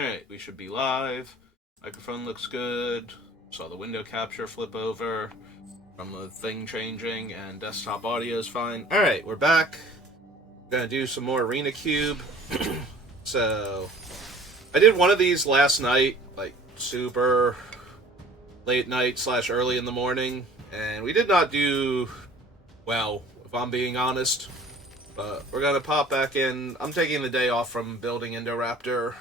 Alright, we should be live. Microphone looks good. Saw the window capture flip over from the thing changing, and desktop audio is fine. Alright, we're back. Gonna do some more Arena Cube. So, I did one of these last night, like super late night / early in the morning, and we did not do well, if I'm being honest. But we're gonna pop back in. I'm taking the day off from building Indoraptor.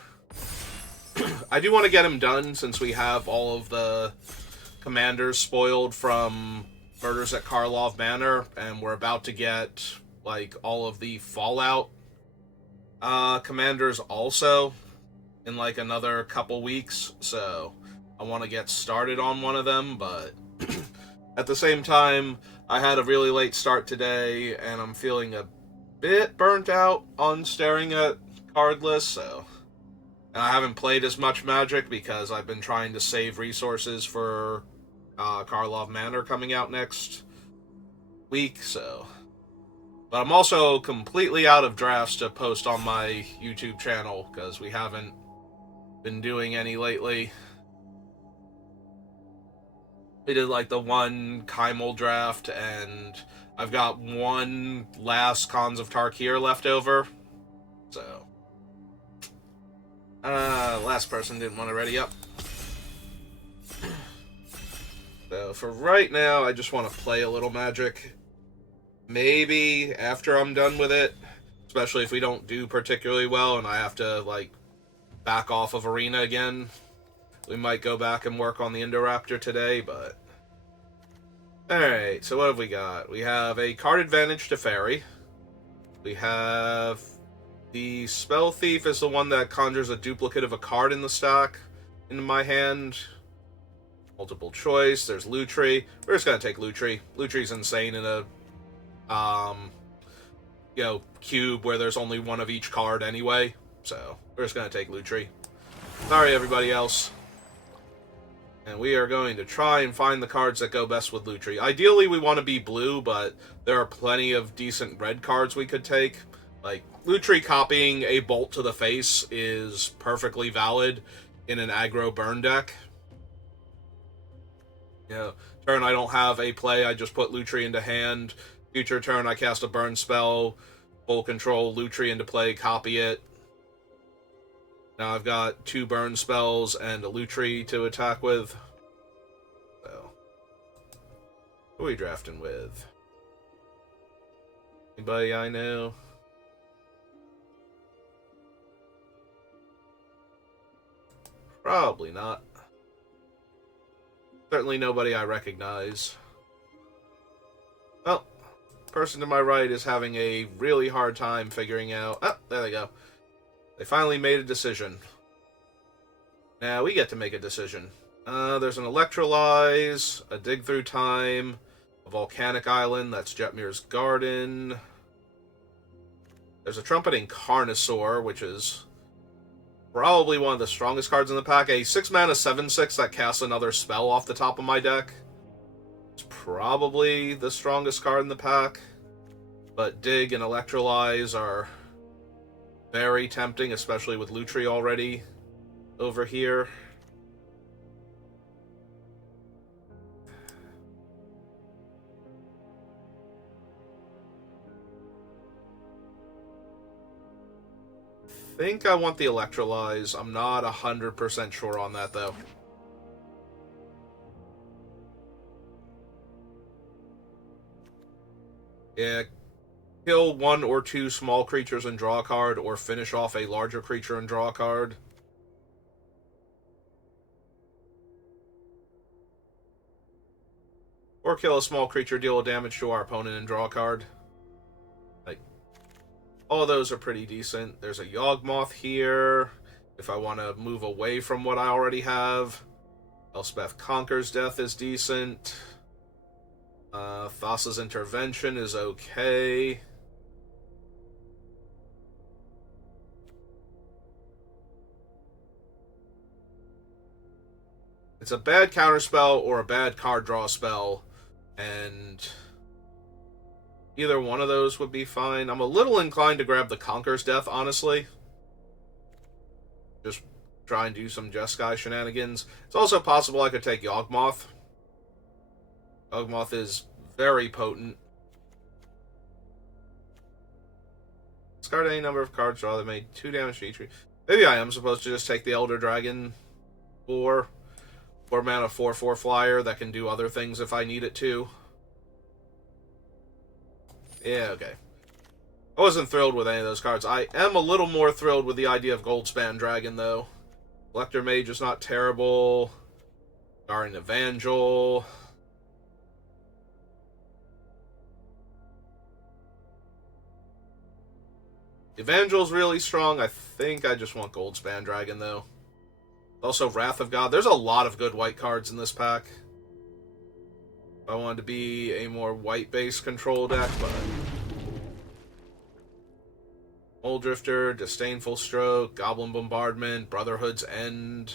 I do want to get him done since we have all of the commanders spoiled from Murders at Karlov Manor, and we're about to get like all of the Fallout commanders also in like another couple weeks. So I want to get started on one of them, but at the same time, I had a really late start today, and I'm feeling a bit burnt out on staring at card lists, so. And I haven't played as much Magic because I've been trying to save resources for Karlov Manor coming out next week, so. But I'm also completely out of drafts to post on my YouTube channel because we haven't been doing any lately. We did like the one Kymel draft, and I've got one last Khans of Tarkir left over, so. Last person didn't want to ready up. So for right now, I just want to play a little Magic. Maybe after I'm done with it, especially if we don't do particularly well and I have to, like, back off of Arena again, we might go back and work on the Indoraptor today, but. Alright, so what have we got? We have a card advantage to Fairy. We have. The Spell Thief is the one that conjures a duplicate of a card in the stack into my hand. Multiple choice. There's Lutri. We're just gonna take Lutri. Lutri's insane in a, cube where there's only one of each card anyway. So we're just gonna take Lutri. Sorry, everybody else. And we are going to try and find the cards that go best with Lutri. Ideally, we want to be blue, but there are plenty of decent red cards we could take. Like, Lutri copying a Bolt to the face is perfectly valid in an aggro burn deck. Turn I don't have a play, I just put Lutri into hand. Future turn I cast a burn spell, full control, Lutri into play, copy it. Now I've got 2 burn spells and a Lutri to attack with. So, who are we drafting with? Anybody I know? Probably not. Certainly nobody I recognize. Well, person to my right is having a really hard time figuring out. Oh, there they go. They finally made a decision. Now we get to make a decision. There's an Electrolyze, a Dig Through Time, a Volcanic Island, that's Jetmir's Garden. There's a Trumpeting Carnosaur, which is probably one of the strongest cards in the pack. A 6-mana 7/6 that casts another spell off the top of my deck. It's probably the strongest card in the pack. But Dig and Electrolyze are very tempting, especially with Lutri already over here. I think I want the Electrolyze. I'm not 100% sure on that, though. Yeah, kill 1 or 2 small creatures and draw a card, or finish off a larger creature and draw a card. Or kill a small creature, deal damage to our opponent, and draw a card. All of those are pretty decent. There's a Yawgmoth here, if I want to move away from what I already have. Elspeth Conquers Death is decent. Thassa's Intervention is okay. It's a bad counterspell or a bad card draw spell, and either one of those would be fine. I'm a little inclined to grab the Conquer's Death, honestly. Just try and do some Jeskai shenanigans. It's also possible I could take Yawgmoth. Yawgmoth is very potent. Discard any number of cards, draw that made 2 damage to each. Maybe I am supposed to just take the Elder Dragon 4 mana 4/4 flyer that can do other things if I need it to. Yeah, okay. I wasn't thrilled with any of those cards. I am a little more thrilled with the idea of Goldspan Dragon, though. Elector Mage is not terrible. Guardian Evangel. Evangel's really strong. I think I just want Goldspan Dragon, though. Also, Wrath of God. There's a lot of good white cards in this pack. I wanted to be a more white-based control deck, but... Mulldrifter, Disdainful Stroke, Goblin Bombardment, Brotherhood's End.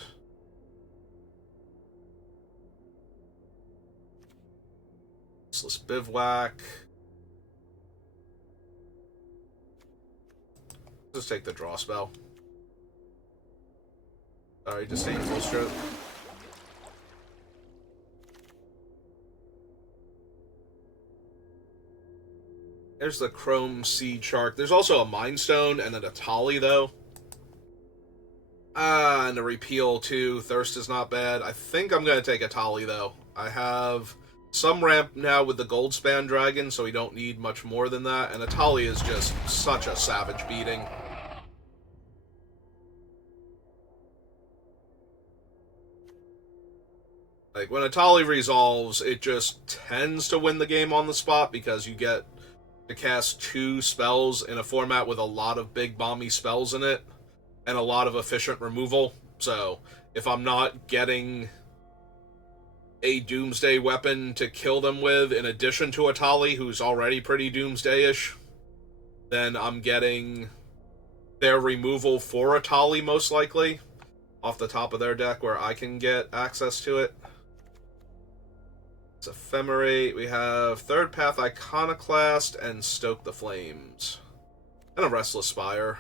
Useless Bivouac. Just take the draw spell. Sorry, Disdainful Stroke. There's the Chrome Sea Shark. There's also a Mind Stone and then a Tali, though. And a Repeal, too. Thirst is not bad. I think I'm going to take a Tali, though. I have some ramp now with the Goldspan Dragon, so we don't need much more than that. And a Tali is just such a savage beating. Like, when a Tali resolves, it just tends to win the game on the spot because you get to cast 2 spells in a format with a lot of big bomby spells in it and a lot of efficient removal. So if I'm not getting a Doomsday weapon to kill them with in addition to a Tali who's already pretty Doomsday-ish, then I'm getting their removal for a Tali most likely off the top of their deck where I can get access to it. Ephemerate, we have Third Path Iconoclast and Stoke the Flames. And a Restless Spire.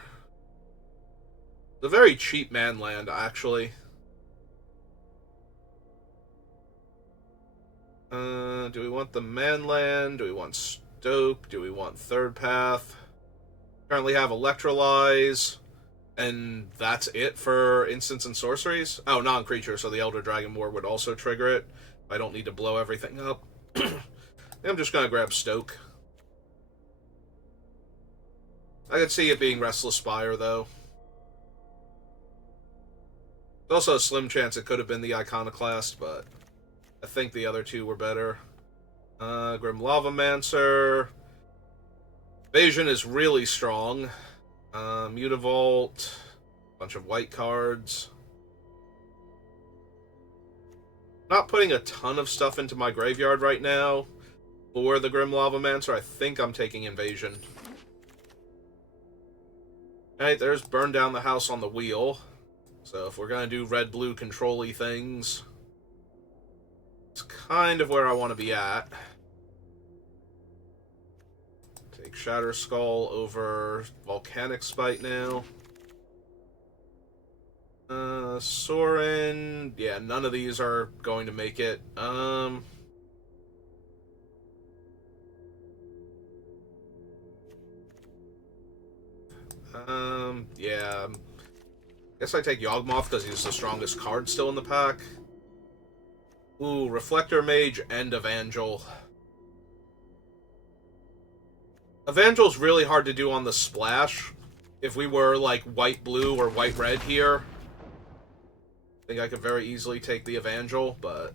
It's a very cheap man land, actually. Do we want the man land? Do we want Stoke? Do we want Third Path? Currently have Electrolyze. And that's it for instants and sorceries? Oh, non-creature, so the Elder Dragon War would also trigger it. I don't need to blow everything up. I'm just going to grab Stoke. I could see it being Restless Spire, though. There's also a slim chance it could have been the Iconoclast, but I think the other two were better. Grim Lavamancer. Evasion is really strong. Mutavault. Bunch of white cards. Not putting a ton of stuff into my graveyard right now for the Grim Lavamancer. I think I'm taking Invasion. Alright, there's Burn Down the House on the Wheel. So if we're going to do red-blue control-y things, it's kind of where I want to be at. Take Shatter Skull over Volcanic Spite now. Sorin, yeah, none of these are going to make it. Yeah. Guess I take Yawgmoth because he's the strongest card still in the pack. Ooh, Reflector Mage and Evangel. Evangel's really hard to do on the splash. If we were, like, white-blue or white-red here, I think I could very easily take the Evangel, but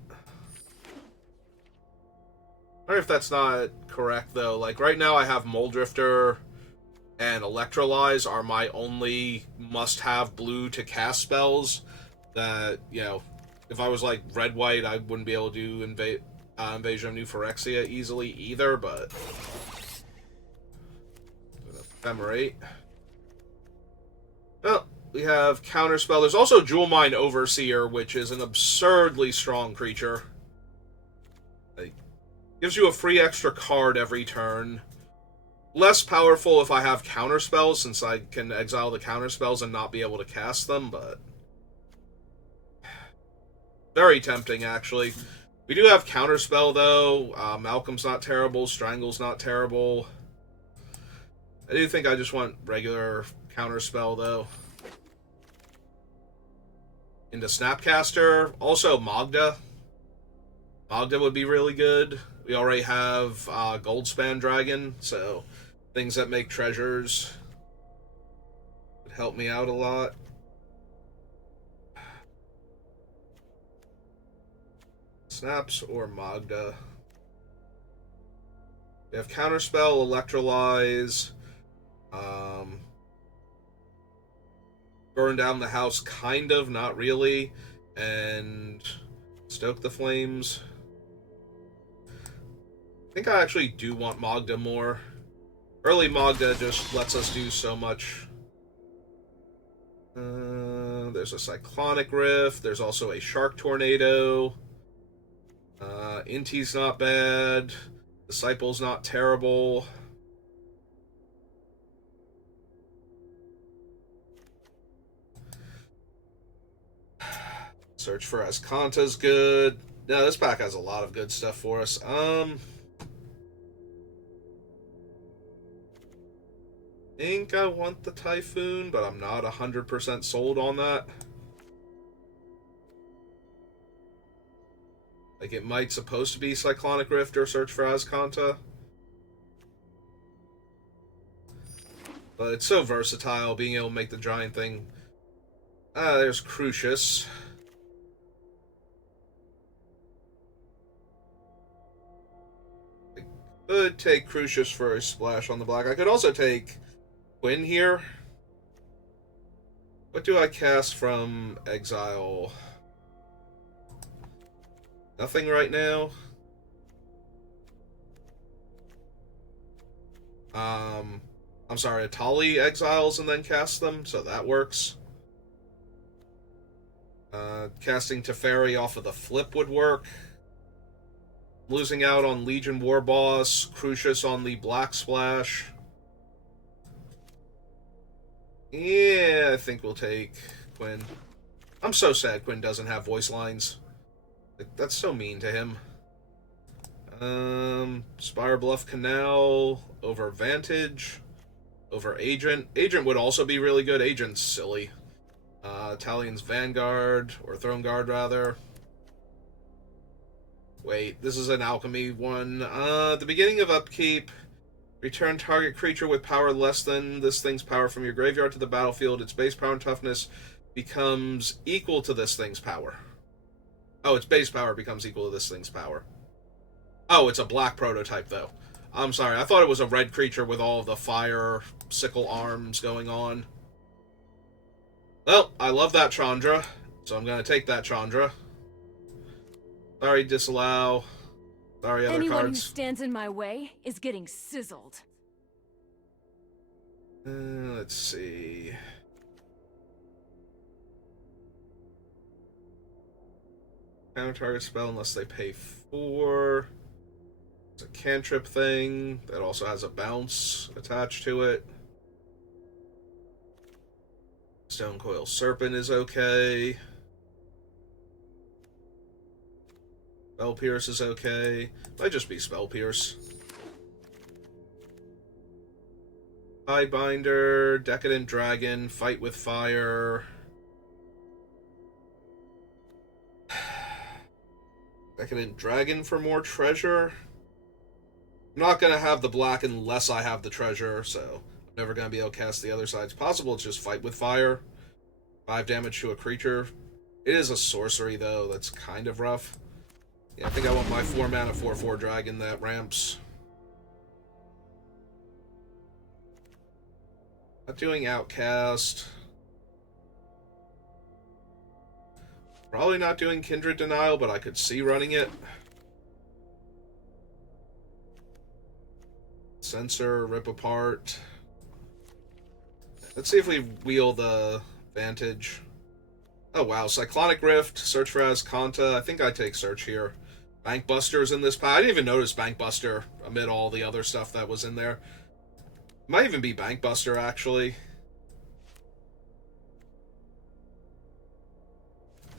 I don't know if that's not correct, though. Like, right now I have Mulldrifter and Electrolyze are my only must-have blue to cast spells that, you know, if I was, like, red-white, I wouldn't be able to do Invasion of New Phyrexia easily either, but Ephemerate. Well, we have Counterspell. There's also Jewel Mine Overseer, which is an absurdly strong creature. It gives you a free extra card every turn. Less powerful if I have Counterspells, since I can exile the Counterspells and not be able to cast them, but Very tempting, actually. We do have Counterspell, though. Malcolm's not terrible. Strangle's not terrible. I do think I just want regular Counterspell, though. Into Snapcaster. Also, Magda. Magda would be really good. We already have Goldspan Dragon, so things that make treasures would help me out a lot. Snaps or Magda. We have Counterspell, Electrolyze, Burn Down the House, kind of, not really, and Stoke the Flames. I think I actually do want Magda more. Early Magda just lets us do so much. There's a Cyclonic Rift. There's also a Shark Tornado. Inti's not bad. Disciple's not terrible. Search for Azcanta's good. No, this pack has a lot of good stuff for us. I think I want the Typhoon, but I'm not 100% sold on that. Like, it might supposed to be Cyclonic Rift or Search for Azcanta. But it's so versatile, being able to make the giant thing. There's Crucius. I could take Crucius for a splash on the black. I could also take Quinn here. What do I cast from exile? Nothing right now. I'm sorry, Atali exiles and then casts them, so that works. Casting Teferi off of the flip would work. Losing out on Legion War Boss, Crucius on the Black Splash. Yeah, I think we'll take Quinn. I'm so sad Quinn doesn't have voice lines. That's so mean to him. Spire Bluff Canal over Vantage. Over Agent. Agent would also be really good. Agent's silly. Italian's Vanguard, or Throne Guard, rather. Wait, this is an alchemy one. At the beginning of upkeep, return target creature with power less than this thing's power from your graveyard to the battlefield. Its base power and toughness becomes equal to this thing's power. Oh, its base power becomes equal to this thing's power. Oh, it's a black prototype, though. I'm sorry, I thought it was a red creature with all of the fire sickle arms going on. Well, I love that Chandra, so I'm going to take that Chandra. Sorry, disallow. Sorry, other Anyone cards. who stands in my way is getting sizzled. Let's see. Counter target spell unless they pay 4. It's a cantrip thing that also has a bounce attached to it. Stonecoil Serpent is okay. Spell Pierce is okay. Might just be Spell Pierce. Highbinder, Decadent Dragon, Fight with Fire. Decadent Dragon for more treasure. I'm not going to have the black unless I have the treasure, so I'm never going to be able to cast the other side. It's possible it's just Fight with Fire. 5 damage to a creature. It is a sorcery, though. That's kind of rough. Yeah, I think I want my 4-mana 4/4 dragon that ramps. Not doing Outcast. Probably not doing Kindred Denial, but I could see running it. Censor, Rip Apart. Let's see if we wheel the Vantage. Oh wow, Cyclonic Rift, Search for Azcanta. I think I take Search here. Bankbuster's in this pack. I didn't even notice Bankbuster amid all the other stuff that was in there. Might even be Bankbuster, actually.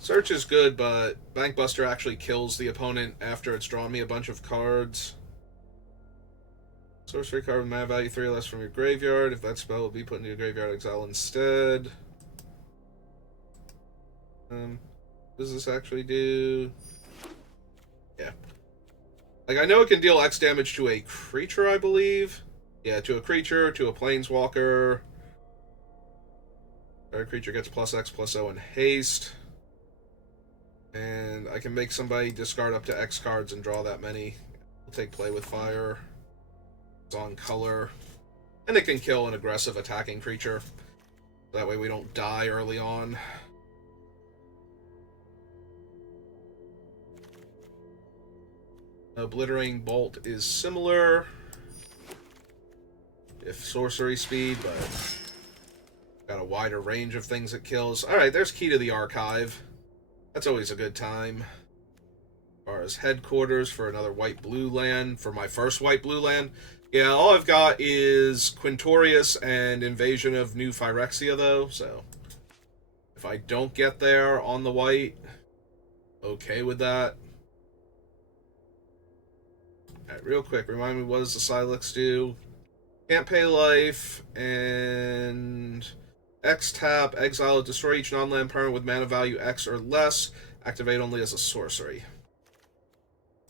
Search is good, but Bankbuster actually kills the opponent after it's drawn me a bunch of cards. Sorcery card with mana value 3 or less from your graveyard. If that spell will be put into your graveyard, exile instead. What does this actually do? Yeah. Like, I know it can deal X damage to a creature, I believe. Yeah, to a creature, to a planeswalker. Our creature gets +X/+0 and haste. And I can make somebody discard up to X cards and draw that many. We'll take Play with Fire. It's on color. And it can kill an aggressive attacking creature. That way we don't die early on. Obliterating Bolt is similar. If sorcery speed, but got a wider range of things it kills. Alright, there's Key to the Archive. That's always a good time. As far as headquarters for another white-blue land, for my first white-blue land. Yeah, all I've got is Quintorius and Invasion of New Phyrexia, though, so if I don't get there on the white, okay with that. Alright, real quick, remind me, what does the Sylex do? Can't pay life, and X tap, exile, destroy each non-land permanent with mana value X or less, activate only as a sorcery.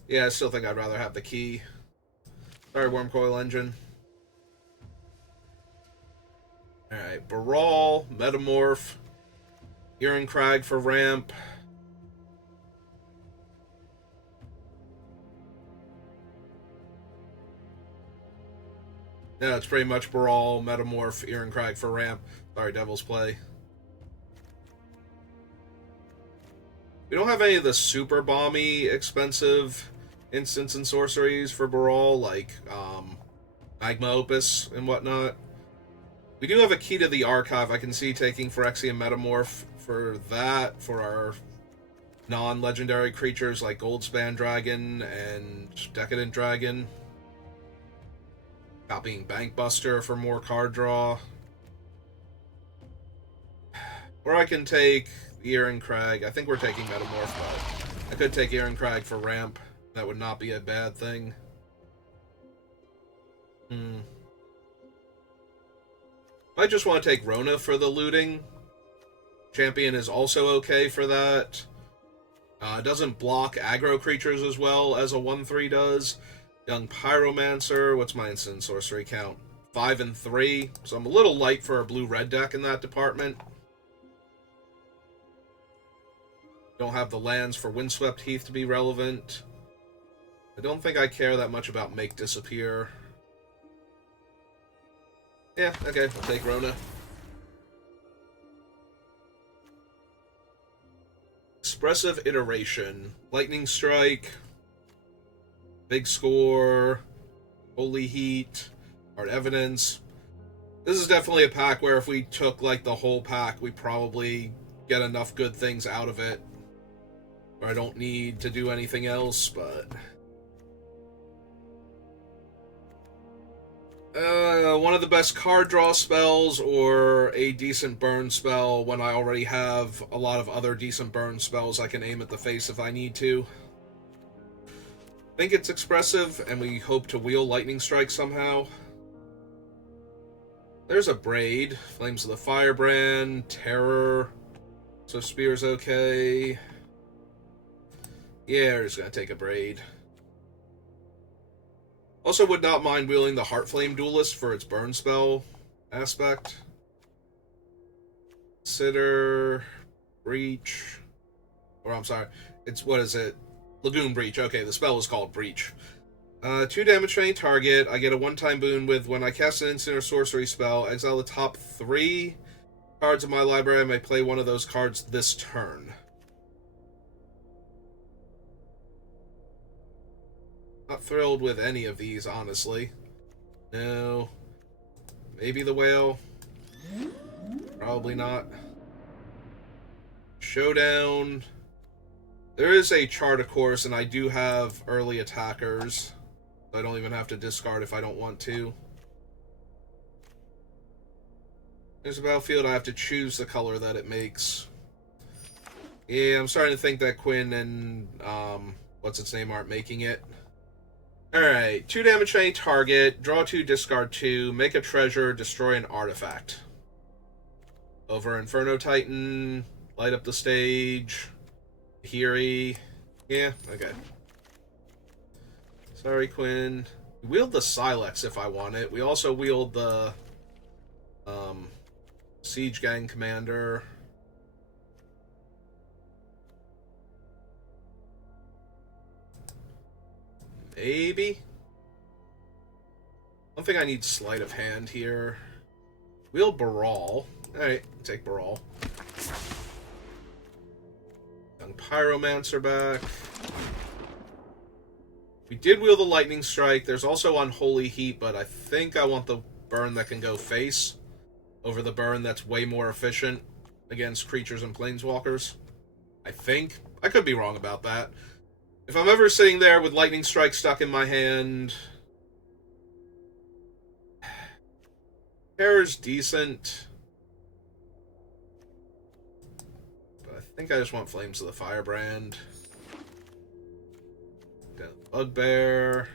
Yeah, I still think I'd rather have the key. Sorry, Wormcoil Engine. Alright, Baral, Metamorph, Irencrag for ramp. No, it's pretty much Baral, Metamorph, Irencrag for ramp. Sorry, Devil's Play. We don't have any of the super bomby, expensive instants and sorceries for Baral, like Magma Opus and whatnot. We do have a Key to the Archive. I can see taking Phyrexian Metamorph for that, for our non-legendary creatures like Goldspan Dragon and Decadent Dragon. Copying Bankbuster for more card draw. Or I can take Irencrag. I think we're taking Metamorph, but I could take Irencrag for ramp. That would not be a bad thing. I just want to take Rona for the looting. Champion is also okay for that. It doesn't block aggro creatures as well as a 1/3 does. Young Pyromancer, what's my instant sorcery count? 5 and 3, so I'm a little light for a blue-red deck in that department. Don't have the lands for Windswept Heath to be relevant. I don't think I care that much about Make Disappear. Yeah, okay, I'll take Rona. Expressive Iteration. Lightning Strike. Big Score. Holy Heat. Hard Evidence. This is definitely a pack where if we took, like, the whole pack, we probably get enough good things out of it. Where I don't need to do anything else, but... one of the best card draw spells or a decent burn spell when I already have a lot of other decent burn spells I can aim at the face if I need to. I think it's expressive, and we hope to wheel Lightning Strike somehow. There's a Braid, Flames of the Firebrand, Terror, so Spear's okay. Yeah, we're just gonna take a Braid. Also would not mind wheeling the Heartflame Duelist for its burn spell aspect. Consider Breach. Or I'm sorry, it's, what is it? Lagoon Breach. Okay, the spell is called Breach. 2 damage to any target. I get a one-time boon with when I cast an instant or sorcery spell, exile the top 3 cards of my library. I may play one of those cards this turn. Not thrilled with any of these, honestly. No. Maybe the Whale. Probably not. Showdown. There is a chart, of course, and I do have early attackers. So I don't even have to discard if I don't want to. There's a battlefield. I have to choose the color that it makes. Yeah, I'm starting to think that Quinn and, what's its name aren't making it. Alright, 2 damage to any target, draw 2, discard 2, make a treasure, destroy an artifact. Over Inferno Titan, light up the stage, Hiri. Yeah, okay. Sorry, Quinn. We wield the Silex if I want it. We also wield the Siege Gang Commander. Maybe? I don't think I need Sleight of Hand here. Wield Baral. Alright, take Baral. Young Pyromancer back. We did wield the Lightning Strike. There's also Unholy Heat, but I think I want the burn that can go face over the burn that's way more efficient against creatures and planeswalkers. I think. I could be wrong about that. If I'm ever sitting there with Lightning Strike stuck in my hand... Terror's decent. But I think I just want Flames of the Firebrand. Bugbear.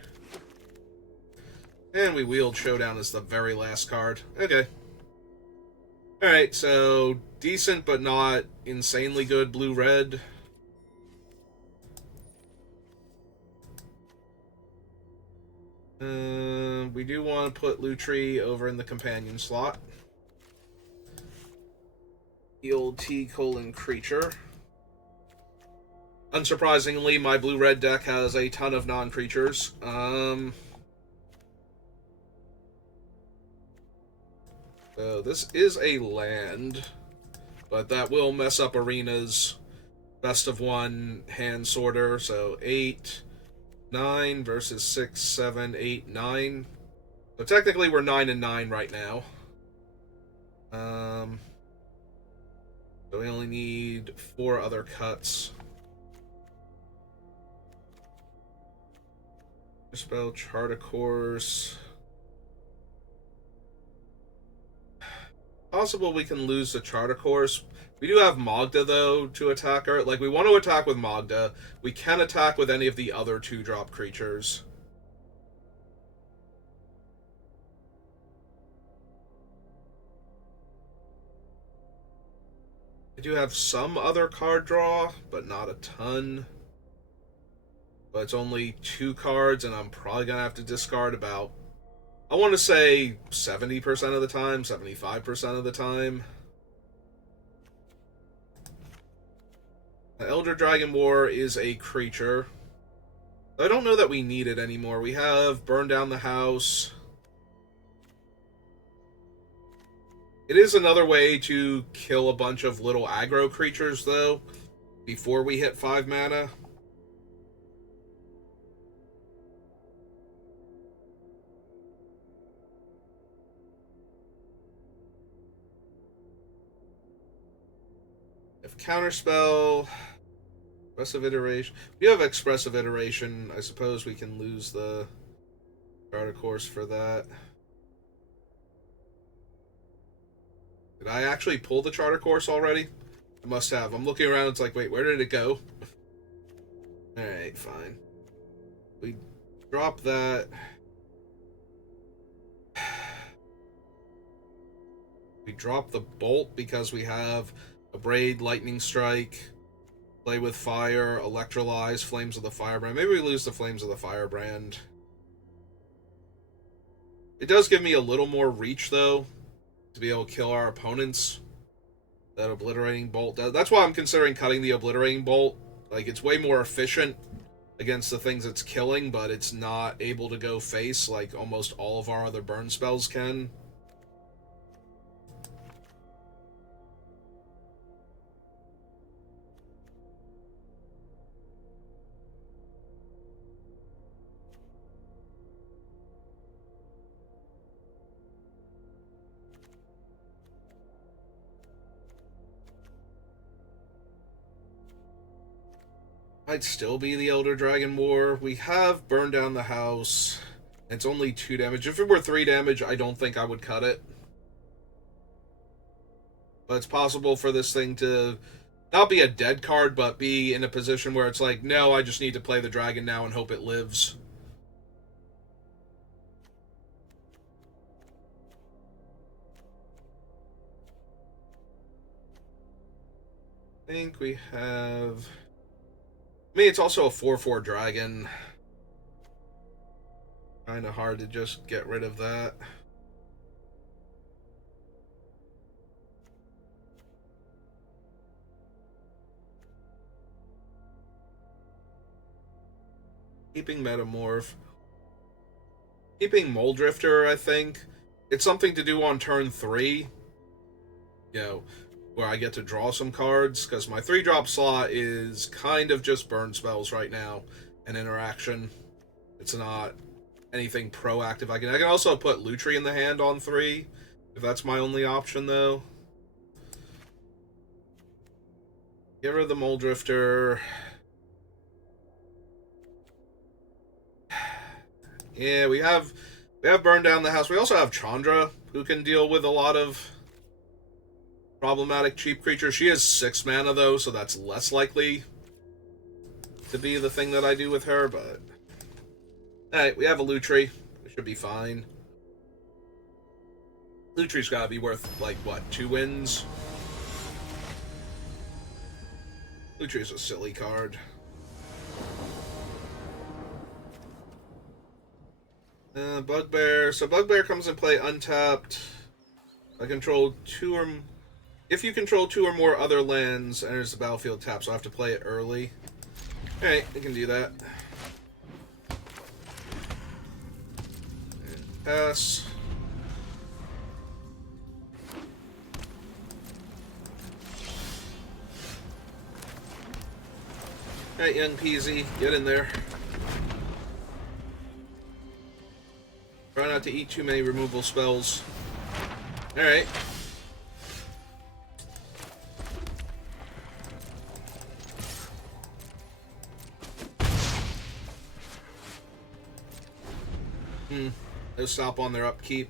And we wield Showdown as the very last card. Okay. Alright, so decent but not insanely good blue-red. We do want to put Lutri over in the companion slot. The old T::creature. Unsurprisingly, my blue-red deck has a ton of non-creatures. So this is a land, but that will mess up Arena's best of one hand sorter. So 8, 9 versus 6, 7, 8, 9. So technically we're 9 and 9 right now. So we only need 4 other cuts. Spell Chart a Course. Possible we can lose the Chart a Course. We do have Magda, though, to attack her. Like, we want to attack with Magda. We can attack with any of the other 2-drop creatures. I do have some other card draw, but not a ton. But it's only 2 cards, and I'm probably going to have to discard about, I want to say 70% of the time, 75% of the time. The Elder Dragon War is a creature. I don't know that we need it anymore. We have Burn Down the House. It is another way to kill a bunch of little aggro creatures, though, before we hit 5 mana. If Counterspell, Expressive Iteration. If we have Expressive Iteration, I suppose we can lose the Chart a Course for that. Did I actually pull the Chart a Course already? I must have. I'm looking around, it's like, wait, where did it go? Alright, fine. We drop that. We drop the Bolt because we have Abrade, Lightning Strike, Play with Fire, Electrolyze, Flames of the Firebrand. Maybe we lose the Flames of the Firebrand. It does give me a little more reach, though, to be able to kill our opponents. That Obliterating Bolt. That's why I'm considering cutting the Obliterating Bolt. Like, it's way more efficient against the things it's killing, but it's not able to go face like almost all of our other burn spells can. Might still be the Elder Dragon War. We have Burn Down the House. It's only 2 damage. If it were 3 damage, I don't think I would cut it. But it's possible for this thing to not be a dead card, but be in a position where it's like, no, I just need to play the dragon now and hope it lives. I think we have... I mean, it's also a 4/4 dragon. Kind of hard to just get rid of that. Keeping Metamorph. Keeping Moldrifter, I think. It's something to do on turn 3. You know, where I get to draw some cards, because my 3-drop slot is kind of just burn spells right now, and interaction. It's not anything proactive. I can also put Lutri in the hand on 3, if that's my only option, though. Get rid of the Moldrifter. Yeah, we have burned down the house. We also have Chandra, who can deal with a lot of problematic cheap creatures. She has 6 mana, though, so that's less likely to be the thing that I do with her, but... Alright, we have a Lutri. We should be fine. Lutri's gotta be worth, like, what, 2 wins? Lutri's a silly card. Bugbear. So Bugbear comes in play untapped. I control 2 or... If you control 2 or more other lands, enters the battlefield tap, so I have to play it early. Alright, we can do that. And pass. Alright, young Peasy, get in there. Try not to eat too many removal spells. Alright. No stop on their upkeep.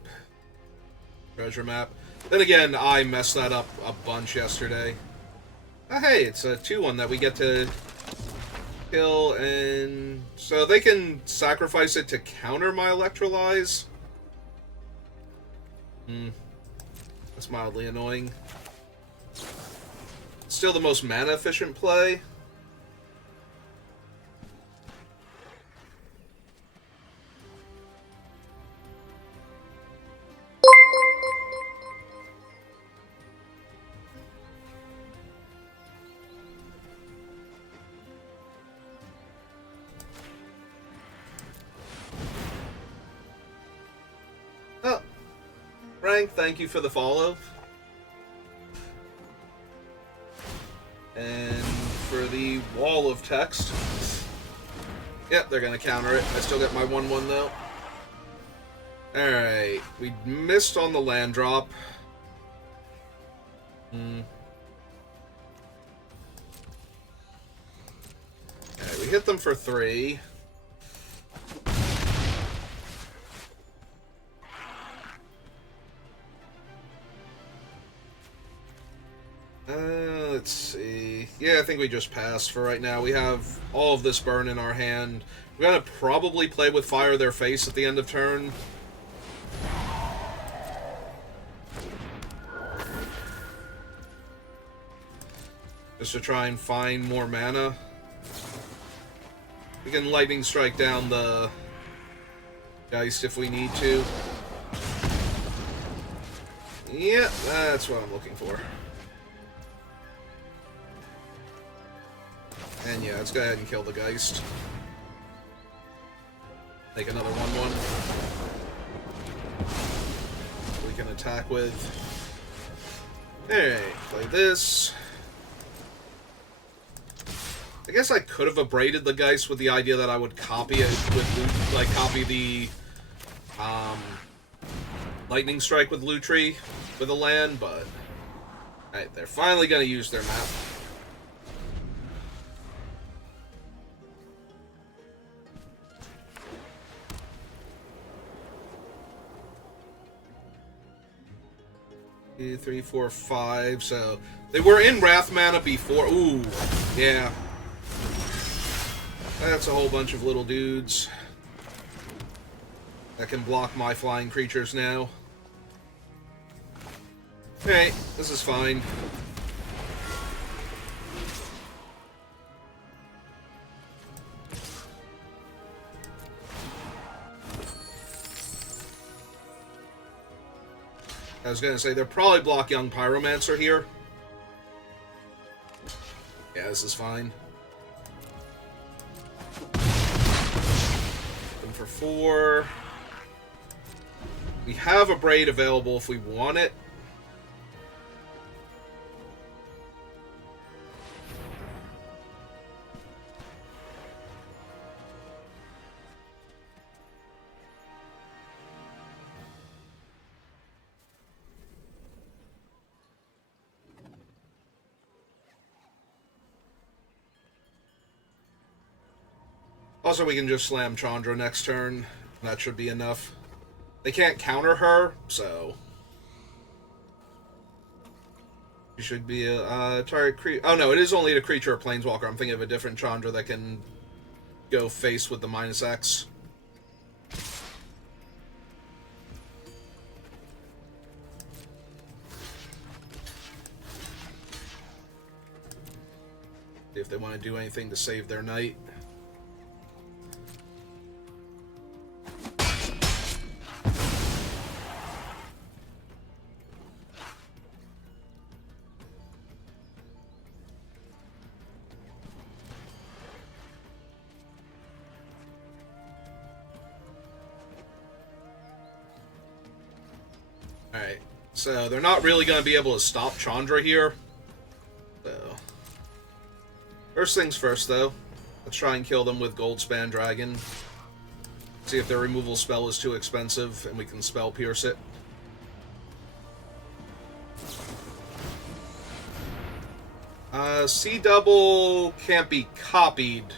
Treasure map. Then again, I messed that up a bunch yesterday. Oh, hey, it's a 2-1 that we get to kill, and so they can sacrifice it to counter my Electrolyze. That's mildly annoying. Still the most mana efficient play. Frank, thank you for the follow. And for the wall of text. Yep, they're gonna counter it. I still get my 1/1 though. Alright, we missed on the land drop. Alright, we hit them for 3. Let's see. Yeah, I think we just pass for right now. We have all of this burn in our hand. We're gonna probably play with Fire Their Face at the end of turn. Just to try and find more mana. We can Lightning Strike down the Geist if we need to. Yeah, that's what I'm looking for. And yeah, let's go ahead and kill the Geist. Make another 1/1. We can attack with. Alright, play this. I guess I could have abraded the Geist with the idea that I would copy it with, like, copy the Lightning Strike with Lutri with a land, but alright, they're finally gonna use their map. 2, 3, 4, 5. So they were in Wrath Mana before. Ooh, yeah. That's a whole bunch of little dudes that can block my flying creatures now. Alright, this is fine. I was gonna say, they'll probably block Young Pyromancer here. Yeah, this is fine. Looking for 4. We have a Braid available if we want it. Also, we can just slam Chandra next turn. That should be enough. They can't counter her, so... She should be a target creature. Oh no, it is only a creature or planeswalker. I'm thinking of a different Chandra that can go face with the -X. See if they want to do anything to save their night. Alright, so they're not really going to be able to stop Chandra here. So, first things first, though. Let's try and kill them with Goldspan Dragon. See if their removal spell is too expensive and we can spell pierce it. C-double can't be copied,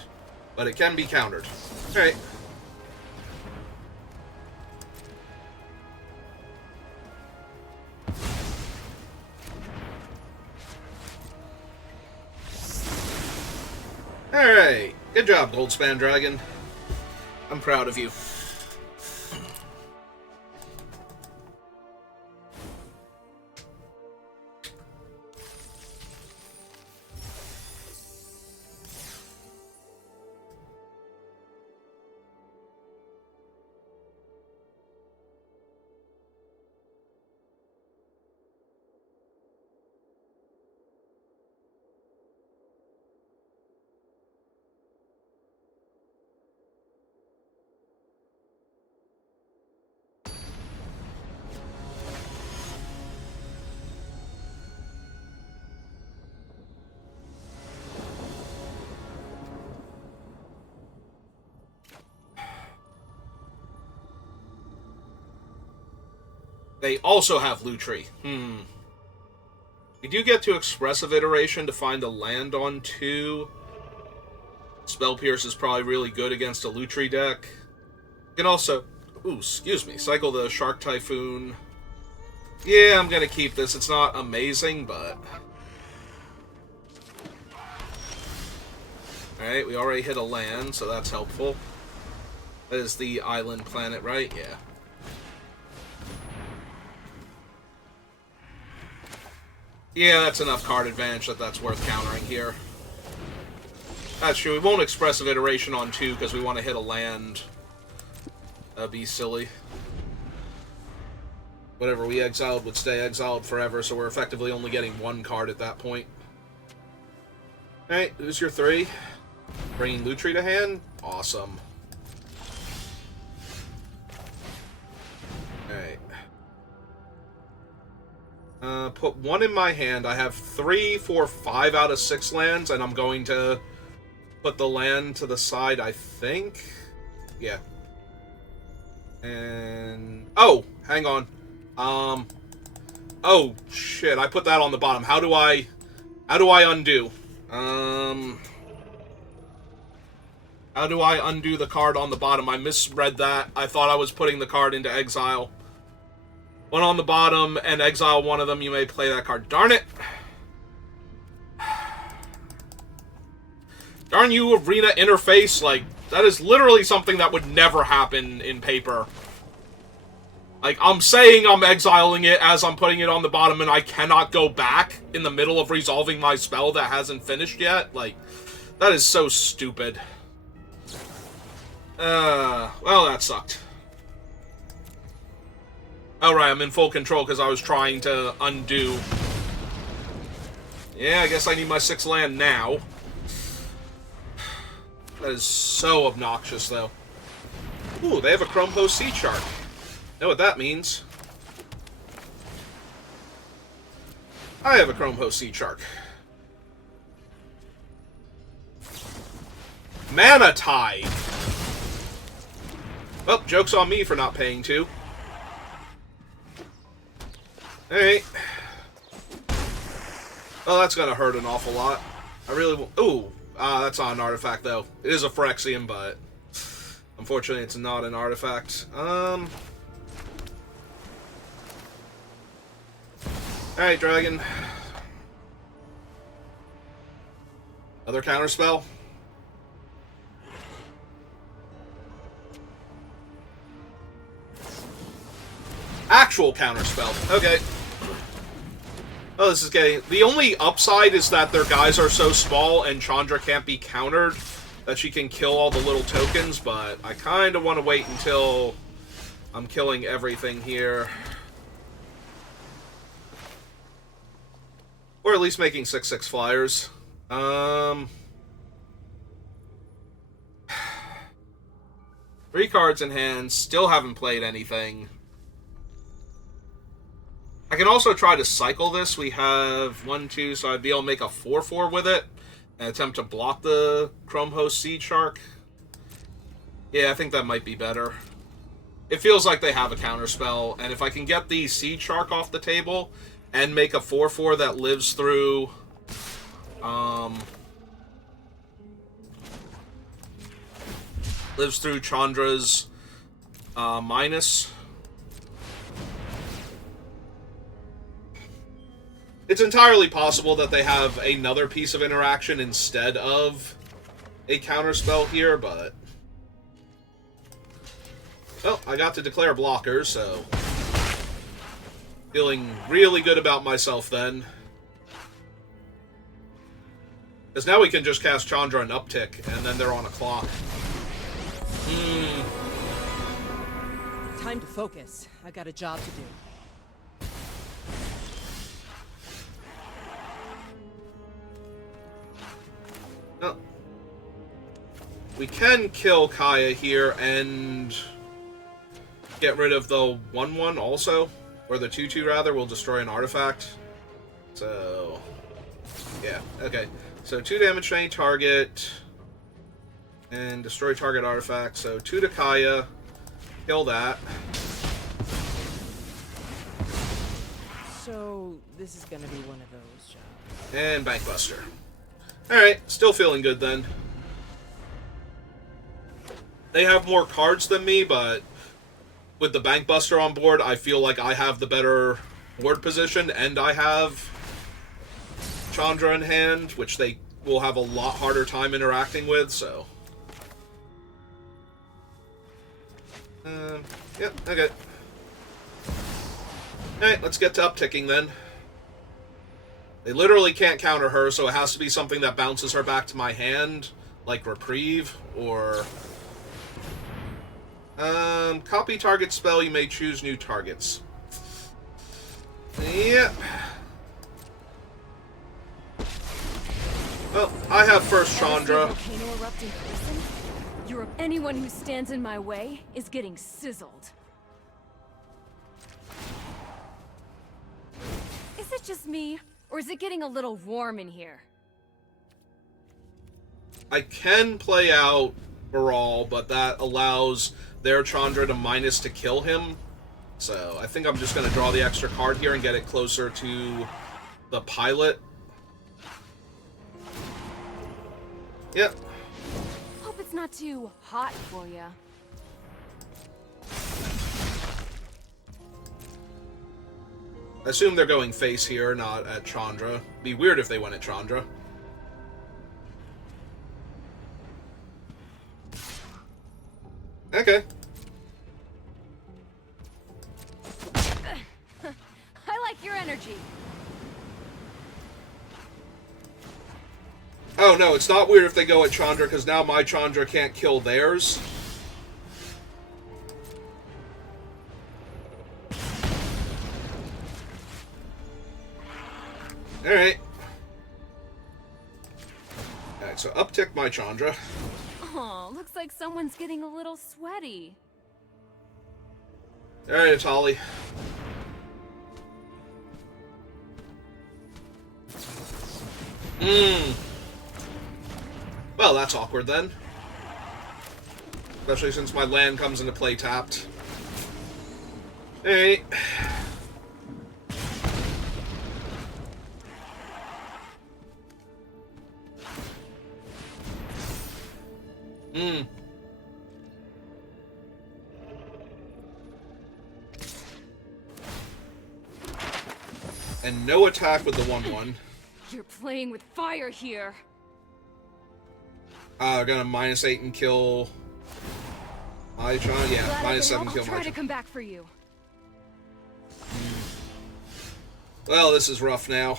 but it can be countered. Alright. Alright, good job, Goldspan Dragon. I'm proud of you. They also have Lutri. We do get to Expressive Iteration to find a land on 2. Spell Pierce is probably really good against a Lutri deck. You can also... Ooh, excuse me. Cycle the Shark Typhoon. Yeah, I'm gonna keep this. It's not amazing, but... Alright, we already hit a land, so that's helpful. That is the island planet, right? Yeah. Yeah, that's enough card advantage that's worth countering here. That's true. We won't Expressive Iteration on 2 because we want to hit a land. That'd be silly. Whatever we exiled would stay exiled forever, so we're effectively only getting 1 card at that point. Alright, who's your 3? Bringing Lutri to hand? Awesome. Alright. Put 1 in my hand. I have 3, 4, 5 out of 6 lands, and I'm going to put the land to the side, I think. Yeah. And... Oh! Hang on. Oh, shit. I put that on the bottom. How do I undo? How do I undo the card on the bottom? I misread that. I thought I was putting the card into exile. one on the bottom, and exile one of them, you may play that card. Darn it! Darn you, Arena interface. Like, that is literally something that would never happen in paper. Like, I'm saying I'm exiling it as I'm putting it on the bottom, and I cannot go back in the middle of resolving my spell that hasn't finished yet. Like, that is so stupid. Well, that sucked. Alright, I'm in full control because I was trying to undo. Yeah, I guess I need my 6 land now. That is so obnoxious, though. Ooh, they have a Chrome Host Sea Shark. Know what that means. I have a Chrome Host Sea Shark. Mana Tide! Well, joke's on me for not paying 2. Alright. Well, that's gonna hurt an awful lot. I really will. Ooh! That's not an artifact, though. It is a Phyrexian, but unfortunately it's not an artifact. Alright, Dragon. Other counterspell? Actual counterspell. Okay. Oh, this is getting... The only upside is that their guys are so small and Chandra can't be countered that she can kill all the little tokens, but I kind of want to wait until I'm killing everything here. Or at least making 6/6 flyers. 3 cards in hand, still haven't played anything. I can also try to cycle this. We have 1, 2, so I'd be able to make a 4/4 with it and attempt to block the Chrome Host Seed Shark. Yeah, I think that might be better. It feels like they have a counterspell, and if I can get the Seed Shark off the table and make a 4/4 that lives through Chandra's minus. It's entirely possible that they have another piece of interaction instead of a counterspell here, but... Well, I got to declare blockers, so... Feeling really good about myself then. Because now we can just cast Chandra and uptick, and then they're on a clock. Time to focus. I got a job to do. Oh. We can kill Kaya here and get rid of the 1/1 also. Or the 2/2 rather, will destroy an artifact. So, yeah, okay. So 2 damage to any target. And destroy target artifact. So 2 to Kaya. Kill that. So, this is gonna be one of those jobs. And Bankbuster. Alright, still feeling good then. They have more cards than me, but with the Bankbuster on board, I feel like I have the better board position, and I have Chandra in hand, which they will have a lot harder time interacting with, so... Yep, okay. Alright, let's get to upticking then. They literally can't counter her, so it has to be something that bounces her back to my hand, like Reprieve, or... copy target spell, you may choose new targets. Yep. Well, I have first Chandra. Anyone who stands in my way is getting sizzled. Is it just me, or is it getting a little warm in here? I can play out Baral, but that allows their Chandra to minus to kill him. So I think I'm just going to draw the extra card here and get it closer to the pilot. Yep. Hope it's not too hot for you. I assume they're going face here, not at Chandra. Be weird if they went at Chandra. Okay. I like your energy. Oh no, it's not weird if they go at Chandra, because now my Chandra can't kill theirs. Alright. Alright, so uptick my Chandra. Oh, looks like someone's getting a little sweaty. Alright, Atali. Well, that's awkward then. Especially since my land comes into play tapped. Alright. And no attack with the 1/1. You're playing with fire here. Gonna -8 and kill my Chandra. Yeah, Glad I can -7 help. kill I'll my try to Chandra. come back for you. Well, this is rough now.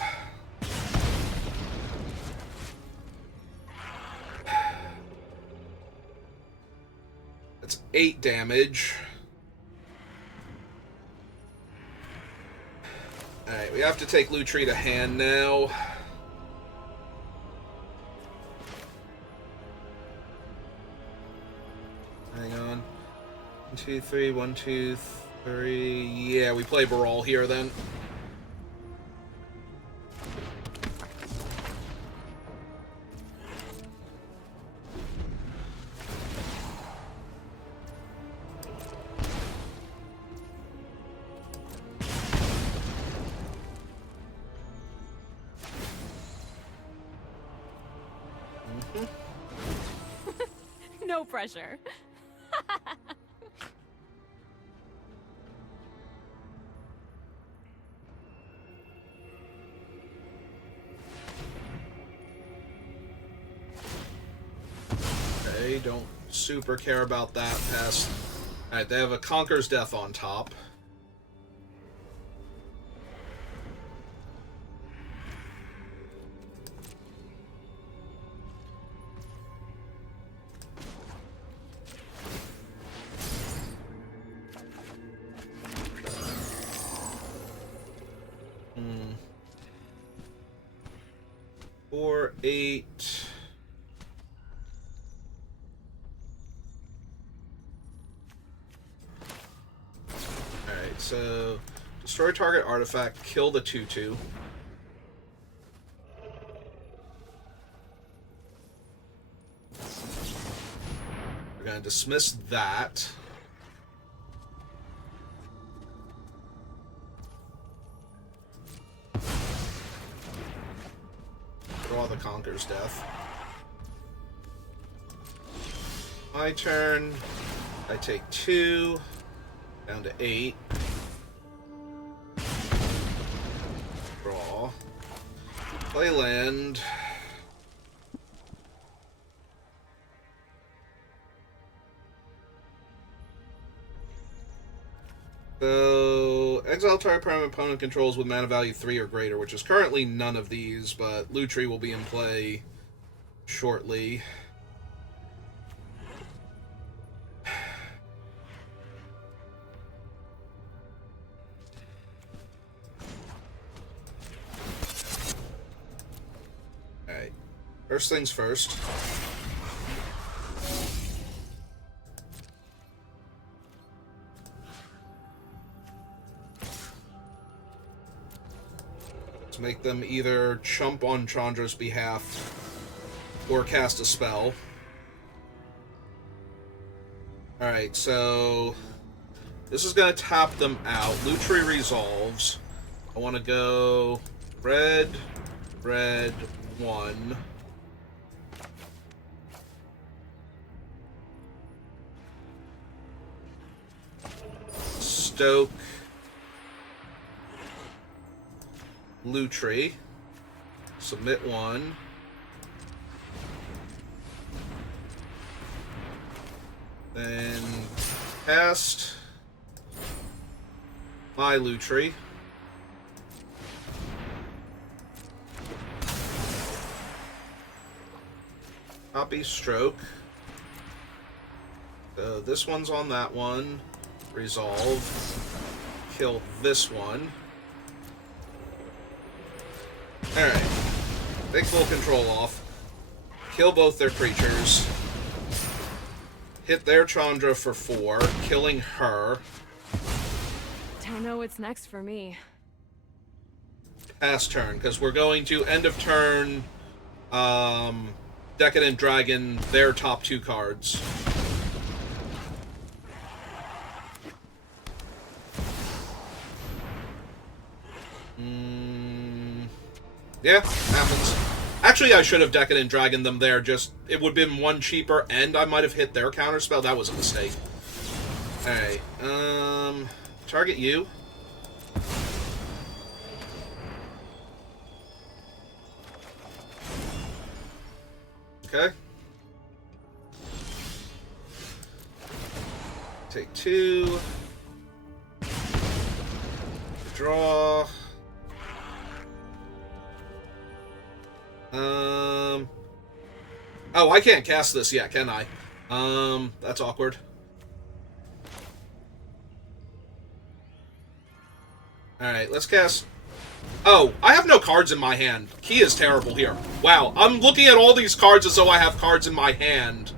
That's 8 damage. Alright, we have to take Lutri to hand now. Hang on. 1, 2, 3, 1, 2, 3. Yeah, we play Baral here then. No pressure. Okay, don't super care about that past. Alright, they have a Conqueror's Death on top. Four, 8. Alright, so destroy target artifact, kill the 2/2. We're gonna dismiss that. Draw the Conqueror's Death. My turn. I take 2. Down to 8. Draw. Play land. So, exile target permanent opponent controls with mana value 3 or greater, which is currently none of these, but Lutri will be in play shortly. Alright. First things first. Make them either chump on Chandra's behalf or cast a spell. Alright, so this is going to tap them out. Lutri resolves. I want to go red, 1. Stoke. Lutri. Submit one. Then cast my Lutri. Copy Stroke. So this one's on that one. Resolve. Kill this one. Alright. Take full control off. Kill both their creatures. Hit their Chandra for 4, killing her. Don't know what's next for me. Pass turn, because we're going to end of turn Decadent Dragon their top 2 cards. Yeah, happens. Actually, I should have Decadent Dragon them there, just it would have been 1 cheaper, and I might have hit their counterspell. That was a mistake. Alright, target you. Okay. Take 2. Draw. Oh, I can't cast this yet, can I? That's awkward. Alright, let's cast... Oh, I have no cards in my hand. Key is terrible here. Wow, I'm looking at all these cards as though I have cards in my hand.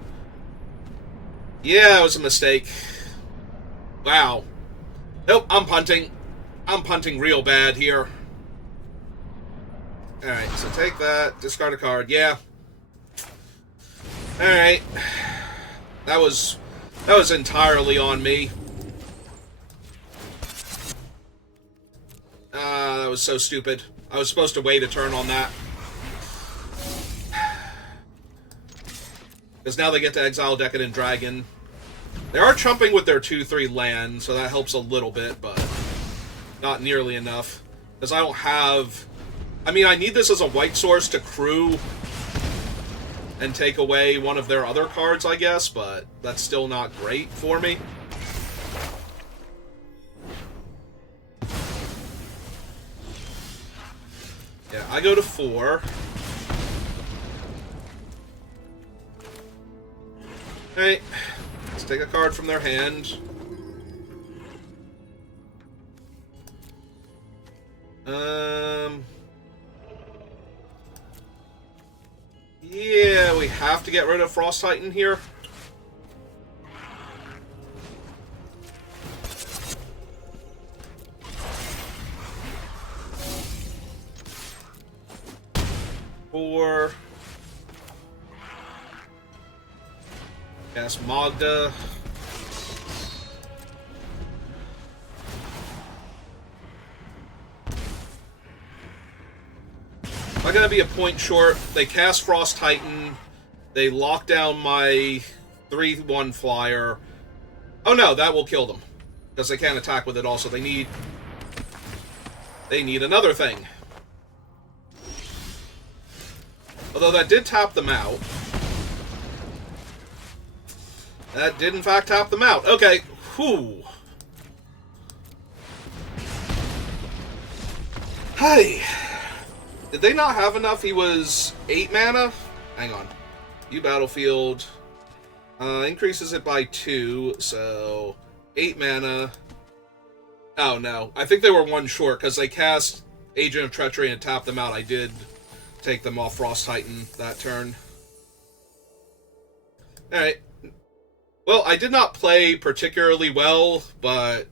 Yeah, it was a mistake. Wow. Nope, I'm punting. I'm punting real bad here. Alright, so take that, discard a card, yeah. Alright. That was entirely on me. That was so stupid. I was supposed to wait a turn on that. Because now they get to exile Decadent Dragon. They are chumping with their 2/3 land, so that helps a little bit, but not nearly enough. Because I don't have... I mean, I need this as a white source to crew and take away one of their other cards, I guess, but that's still not great for me. Yeah, I go to 4. Alright, let's take a card from their hand. Yeah, we have to get rid of Frost Titan here. Four. Cast Magda. I'm gonna be a point short. They cast Frost Titan. They lock down my 3/1 flyer. Oh no, that will kill them. Because they can't attack with it also. They need another thing. Although that did tap them out. That did in fact tap them out. Okay. Whew. Hey. Did they not have enough? He was 8 mana? Hang on. You battlefield. Increases it by 2, so 8 mana. Oh no. I think they were 1 short, because they cast Agent of Treachery and tapped them out. I did take them off Frost Titan that turn. Alright. Well, I did not play particularly well, but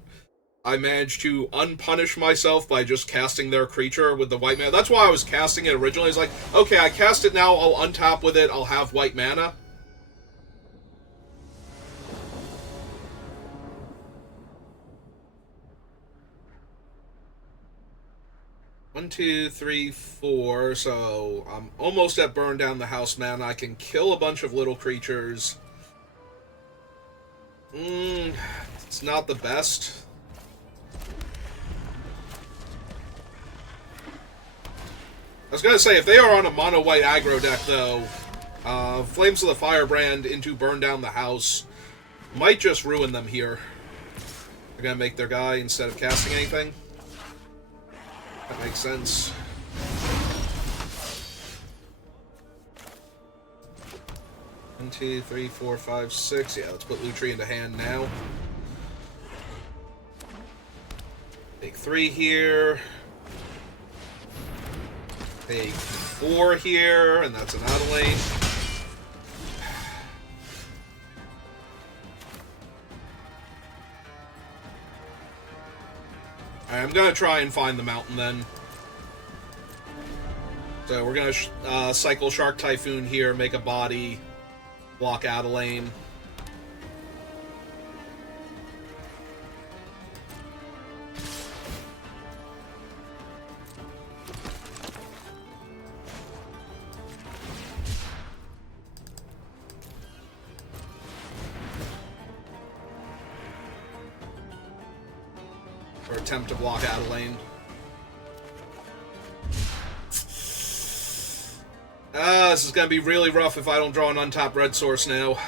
I managed to unpunish myself by just casting their creature with the white mana. That's why I was casting it originally. It's like, okay, I cast it now, I'll untap with it, I'll have white mana. One, 2, 3, 4, so I'm almost at burn down the house mana. I can kill a bunch of little creatures. It's not the best. I was gonna say, if they are on a mono-white aggro deck, though, Flames of the Firebrand into Burn Down the House might just ruin them here. They're gonna make their guy instead of casting anything. That makes sense. One, two, three, four, five, six. Yeah, let's put Lutri into hand now. Take 3 here. Take 4 here, and that's an Adelaide. Alright, I'm gonna try and find the mountain then. So we're gonna cycle Shark Typhoon here, make a body, block Adelaide. Or attempt to block Adelaide. This is gonna be really rough if I don't draw an untapped red source now.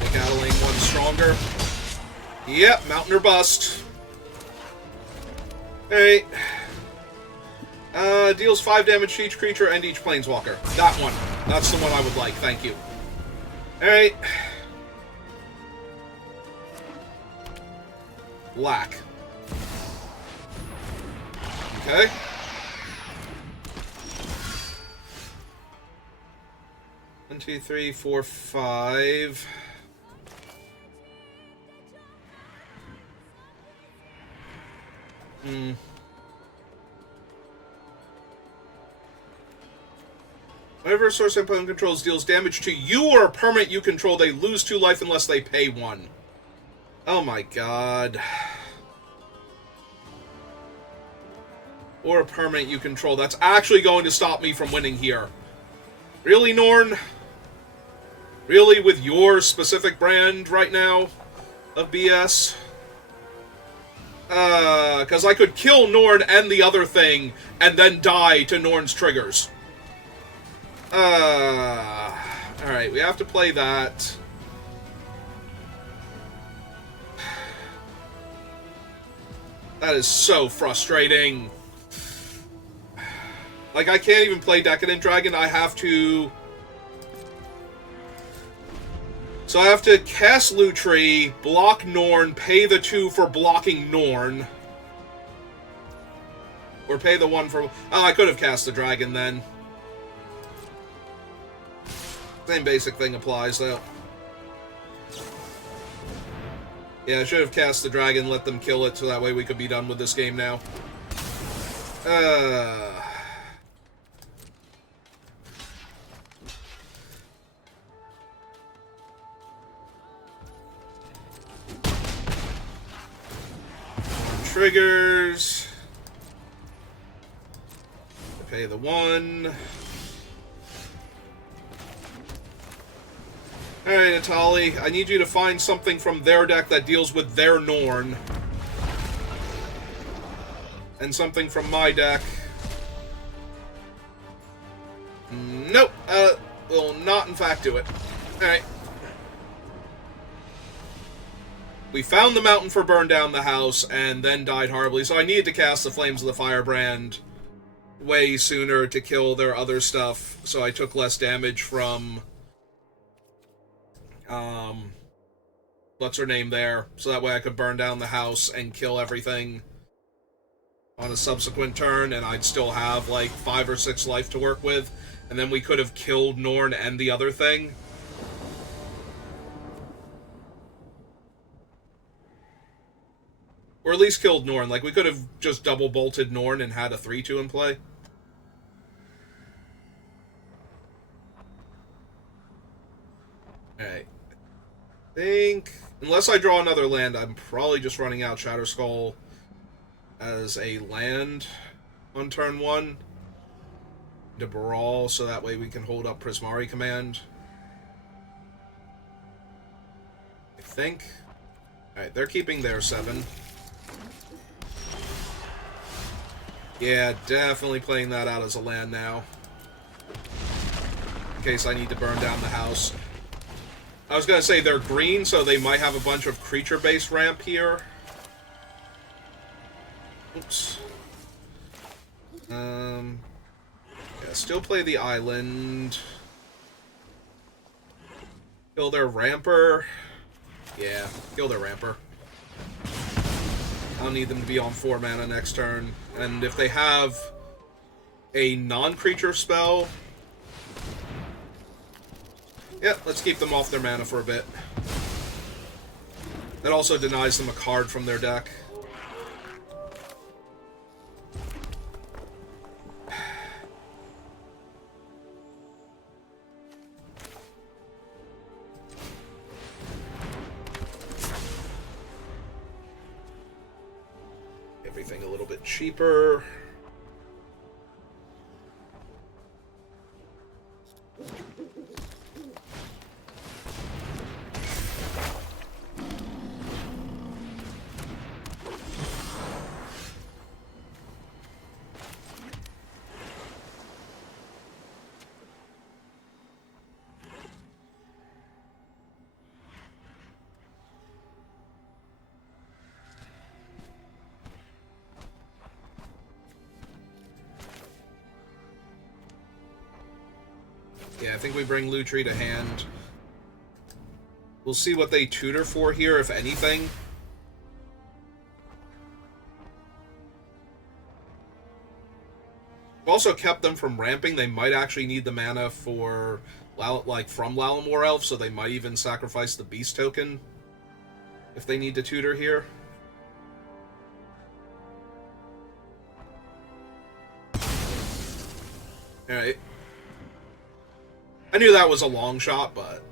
Make Adelaide one stronger. Yep, mountain or bust. Alright. Deals 5 damage to each creature and each planeswalker. That one. That's the one I would like, thank you. Alright. Black. Okay. One, two, three, four, 5. Whenever a source opponent controls deals damage to you or a permanent you control, they lose 2 life unless they pay 1. Oh my god. Or a permanent you control. That's actually going to stop me from winning here. Really, Norn? Really, with your specific brand right now of BS? Because I could kill Norn and the other thing, and then die to Norn's triggers. Alright, we have to play that. That is so frustrating. Like, I can't even play Decadent Dragon, I have to... So I have to cast Lutri, block Norn, pay the 2 for blocking Norn. Or pay the 1 for... Oh, I could have cast the dragon then. Same basic thing applies, though. Yeah, I should have cast the dragon, let them kill it, so that way we could be done with this game now. Triggers. Pay the 1. Alright, Natali, I need you to find something from their deck that deals with their Norn. And something from my deck. Nope, will not in fact do it. Alright. We found the mountain for Burn Down the House, and then died horribly, so I needed to cast the Flames of the Firebrand way sooner to kill their other stuff, so I took less damage from... what's her name there, so that way I could burn down the house and kill everything on a subsequent turn, and I'd still have like 5 or 6 life to work with, and then we could have killed Norn and the other thing. Or at least killed Norn. Like, we could have just double-bolted Norn and had a 3-2 in play. Alright. I think... Unless I draw another land, I'm probably just running out Shatterskull. as a land on turn 1 to Baral, so that way we can hold up Prismari Command. I think. Alright, they're keeping their 7. Yeah, definitely playing that out as a land now. In case I need to burn down the house. I was gonna say they're green, so they might have a bunch of creature-based ramp here. Oops. Yeah, still play the island. Kill their ramper. Yeah, kill their ramper. I'll need them to be on 4 mana next turn. And if they have a non-creature spell... Yeah, let's keep them off their mana for a bit. That also denies them a card from their deck. Everything a little bit cheaper. Yeah, I think we bring Lutri to hand. We'll see what they tutor for here, if anything. We've also kept them from ramping. They might actually need the mana for, like, from Lalamore Elf, so they might even sacrifice the Beast token if they need to tutor here. Alright. I knew that was a long shot, but...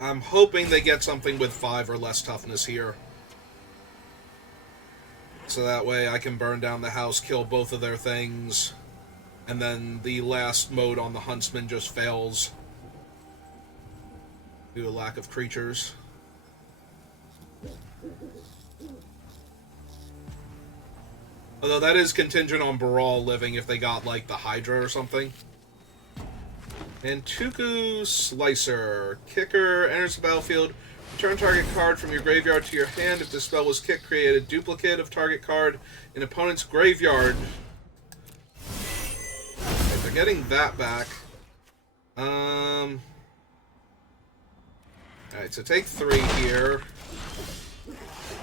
I'm hoping they get something with 5 or less toughness here. So that way I can burn down the house, kill both of their things, and then the last mode on the Huntsman just fails due to lack of creatures. Although that is contingent on Baral living if they got, like, the Hydra or something. And Tuku Slicer. Kicker enters the battlefield. Return target card from your graveyard to your hand. If the spell was kicked, create a duplicate of target card in opponent's graveyard. Okay, they're getting that back. Alright, so take 3 here.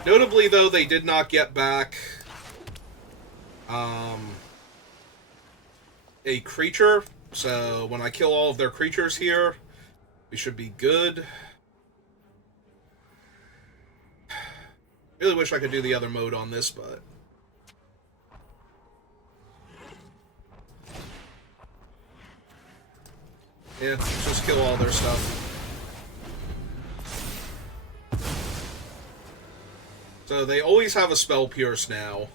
Notably, though, they did not get back a creature, so when I kill all of their creatures here, we should be good. Really wish I could do the other mode on this, but... yeah, just kill all their stuff. So they always have a Spell Pierce now,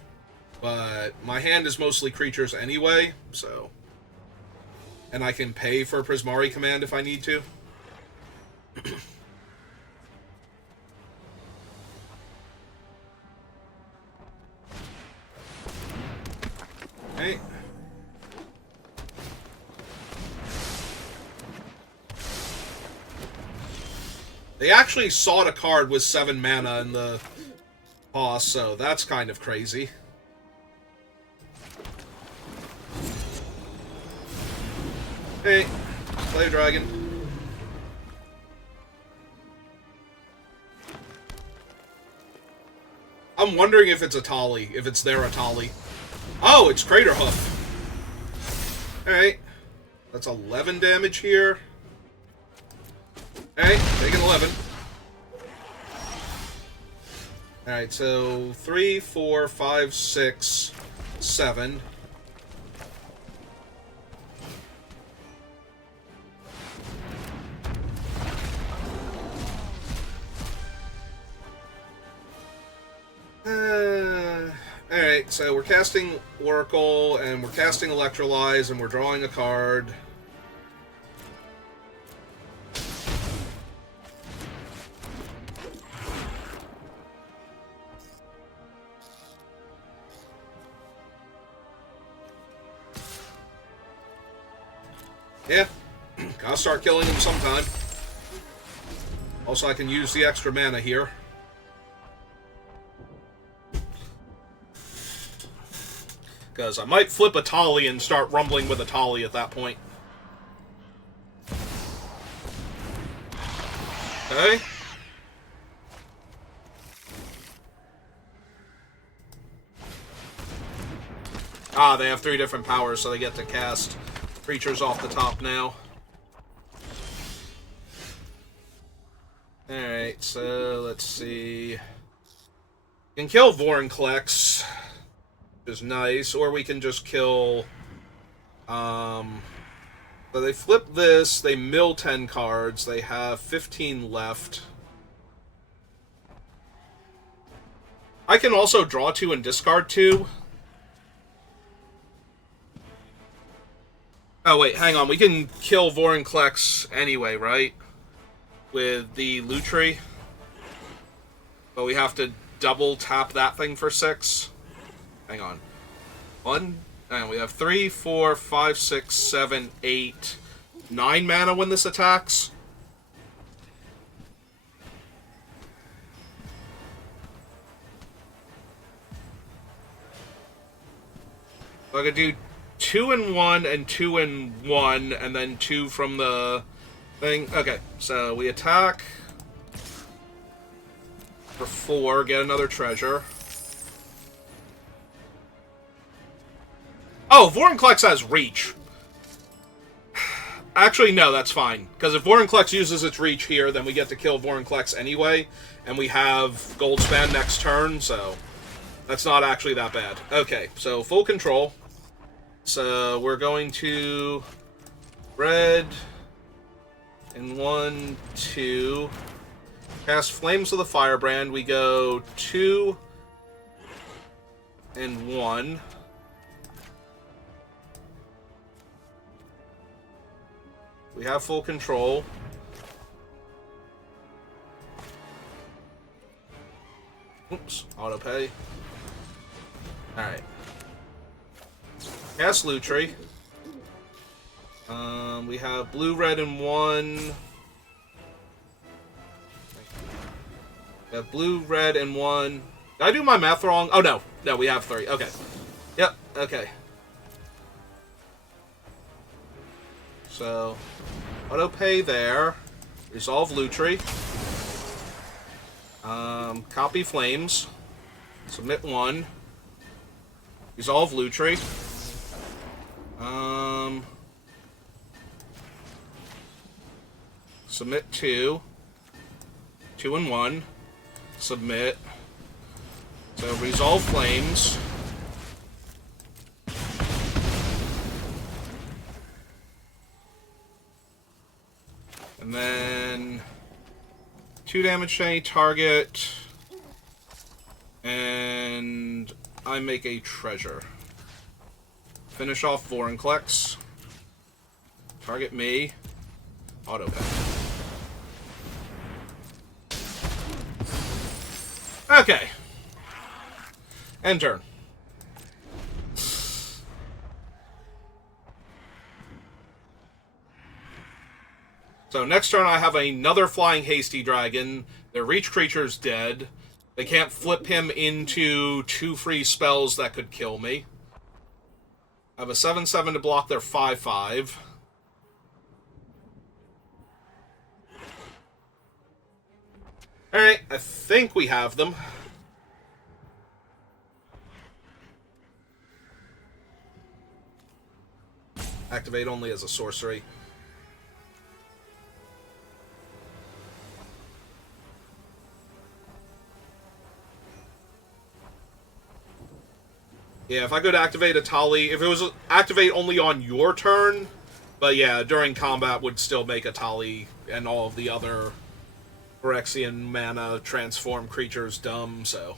but my hand is mostly creatures anyway, so... and I can pay for Prismari Command if I need to. Okay. They actually sought a card with 7 mana in the boss, so that's kind of crazy. Hey, play a dragon. I'm wondering if it's Atali, if it's their Atali. Oh, it's Craterhoof. Alright. That's 11 damage here. Alright, taking 11. Alright, so 3, 4, 5, 6, 7. Alright, so we're casting Oracle, and we're casting Electrolyze, and we're drawing a card. Yeah, gotta start killing him sometime. Also, I can use the extra mana here. Because I might flip a Tali and start rumbling with a Tali at that point. Okay. Ah, they have 3 different powers, so they get to cast creatures off the top now. Alright, so let's see. You can kill Vorinclex, which is nice, or we can just kill... So they flip this, they mill 10 cards, they have 15 left. I can also draw 2 and discard 2. Oh wait, hang on, we can kill Vorinclex anyway, right? With the Lutri. But we have to double tap that thing for 6. Hang on. 1, and we have 3, 4, 5, 6, 7, 8, 9 mana when this attacks. So I could do 2 and 1 and 2 and 1, and then 2 from the thing. Okay, so we attack for 4, get another treasure. Oh, Vorinclex has reach. Actually, no, that's fine. Because if Vorinclex uses its reach here, then we get to kill Vorinclex anyway. And we have Goldspan next turn, so that's not actually that bad. Okay, so full control. So we're going to red and 1, 2. Cast Flames of the Firebrand. We go 2 and 1. We have full control. Oops, autopay. Alright. Cast Lutri. We have blue, red, and 1. We have blue, red, and 1. Did I do my math wrong? Oh, no. No, we have 3. Okay. Yep, okay. So, auto-pay there. Resolve Lutri. Copy Flames. Submit 1. Resolve Lutri. Submit 2. 2 and 1. Submit. So, Resolve Flames. And then 2 damage to any target. And I make a treasure. Finish off Vorinclex. Target me. Autopay. Okay. End turn. So next turn I have another Flying Hasty Dragon. Their reach creature's dead. They can't flip him into 2 free spells that could kill me. I have a 7/7 to block their 5/5. Alright, I think we have them. Activate only as a sorcery. Yeah, if I could activate a Tali, if it was activate only on your turn, but yeah, during combat would still make a Tali and all of the other Phyrexian mana transform creatures dumb, so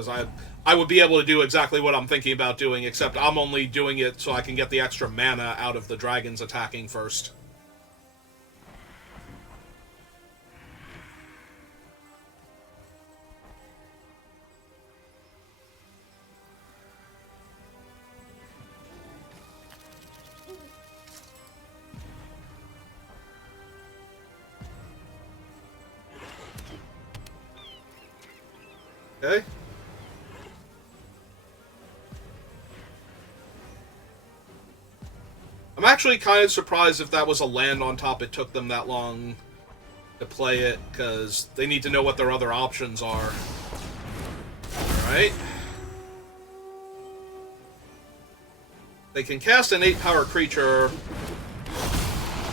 Because I would be able to do exactly what I'm thinking about doing, except I'm only doing it so I can get the extra mana out of the dragons attacking first. Okay. I'm actually kind of surprised if that was a land on top it took them that long to play it, because they need to know what their other options are. Alright. They can cast an 8-power creature.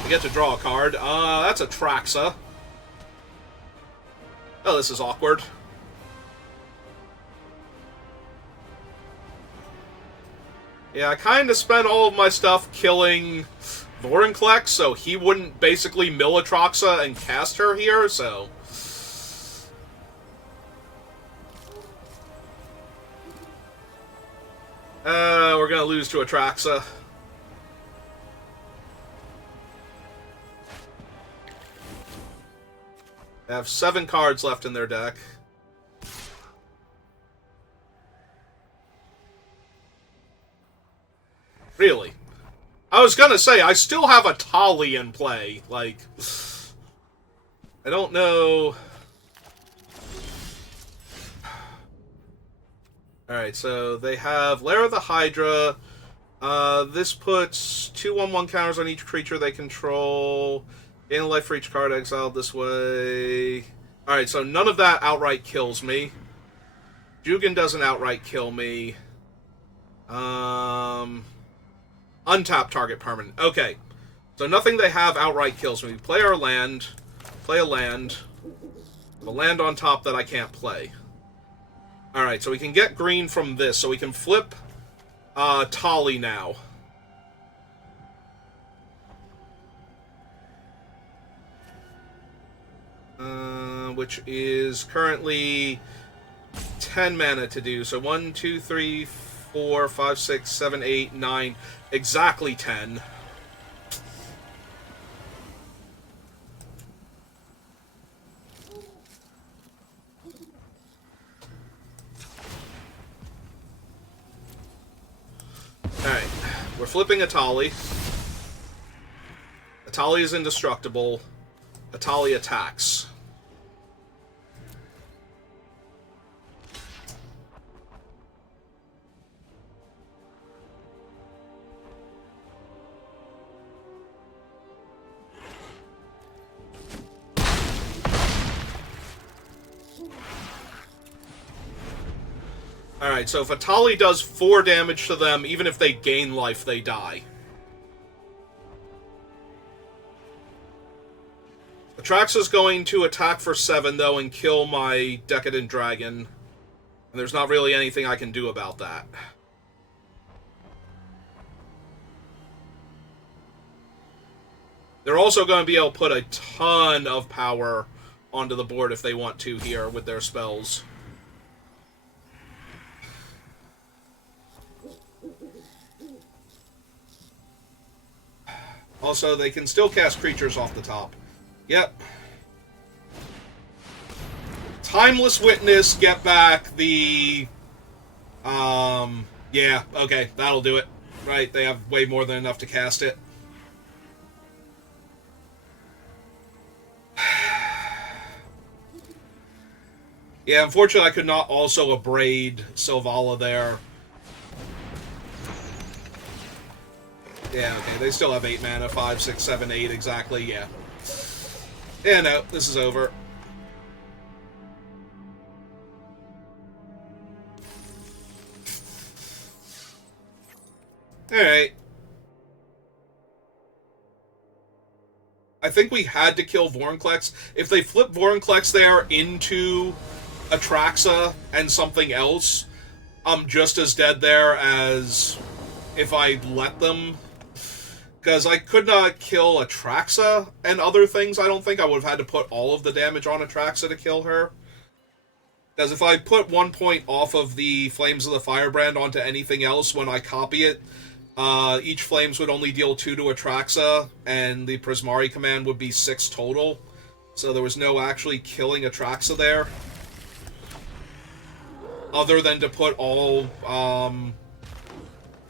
They get to draw a card. That's a Traxa. Oh, this is awkward. Yeah, I kind of spent all of my stuff killing Vorinclex, so he wouldn't basically mill a Traxa and cast her here, so... we're gonna lose to a Traxa. They have 7 cards left in their deck. Really? I was gonna say, I still have a Tali in play. Like, I don't know. Alright, so they have Lair of the Hydra. This puts 2/1/1 counters on each creature they control. Gain a life for each card exiled this way. Alright, so none of that outright kills me. Jugen doesn't outright kill me. Untap target permanent. Okay. So nothing they have outright kills me. Play our land. Play a land. A land on top that I can't play. Alright, so we can get green from this. So we can flip Tali now. Which is currently 10 mana to do. So 1, 2, 3, 4, 5, 6, 7, 8, 9. Exactly 10. Alright. We're flipping Atali. Atali is indestructible. Atali attacks. Alright, so if Atali does 4 damage to them, even if they gain life, they die. Atraxa's going to attack for 7, though, and kill my Decadent Dragon. And there's not really anything I can do about that. They're also going to be able to put a ton of power onto the board if they want to here with their spells. Also, they can still cast creatures off the top. Yep. Timeless Witness, get back the... yeah, okay, that'll do it. Right, they have way more than enough to cast it. Yeah, unfortunately I could not also abrade Sylvala there. Yeah, okay, they still have 8 mana, 5, 6, 7, 8, exactly, yeah. Yeah, no, this is over. Alright. I think we had to kill Vorinclex. If they flip Vorinclex there into Atraxa and something else, I'm just as dead there as if I let them. Because I could not kill Atraxa and other things. I don't think I would have had to put all of the damage on Atraxa to kill her. Because if I put 1 point off of the Flames of the Firebrand onto anything else when I copy it, each Flames would only deal 2 to Atraxa, and the Prismari command would be 6 total. So there was no actually killing Atraxa there. Other than to put all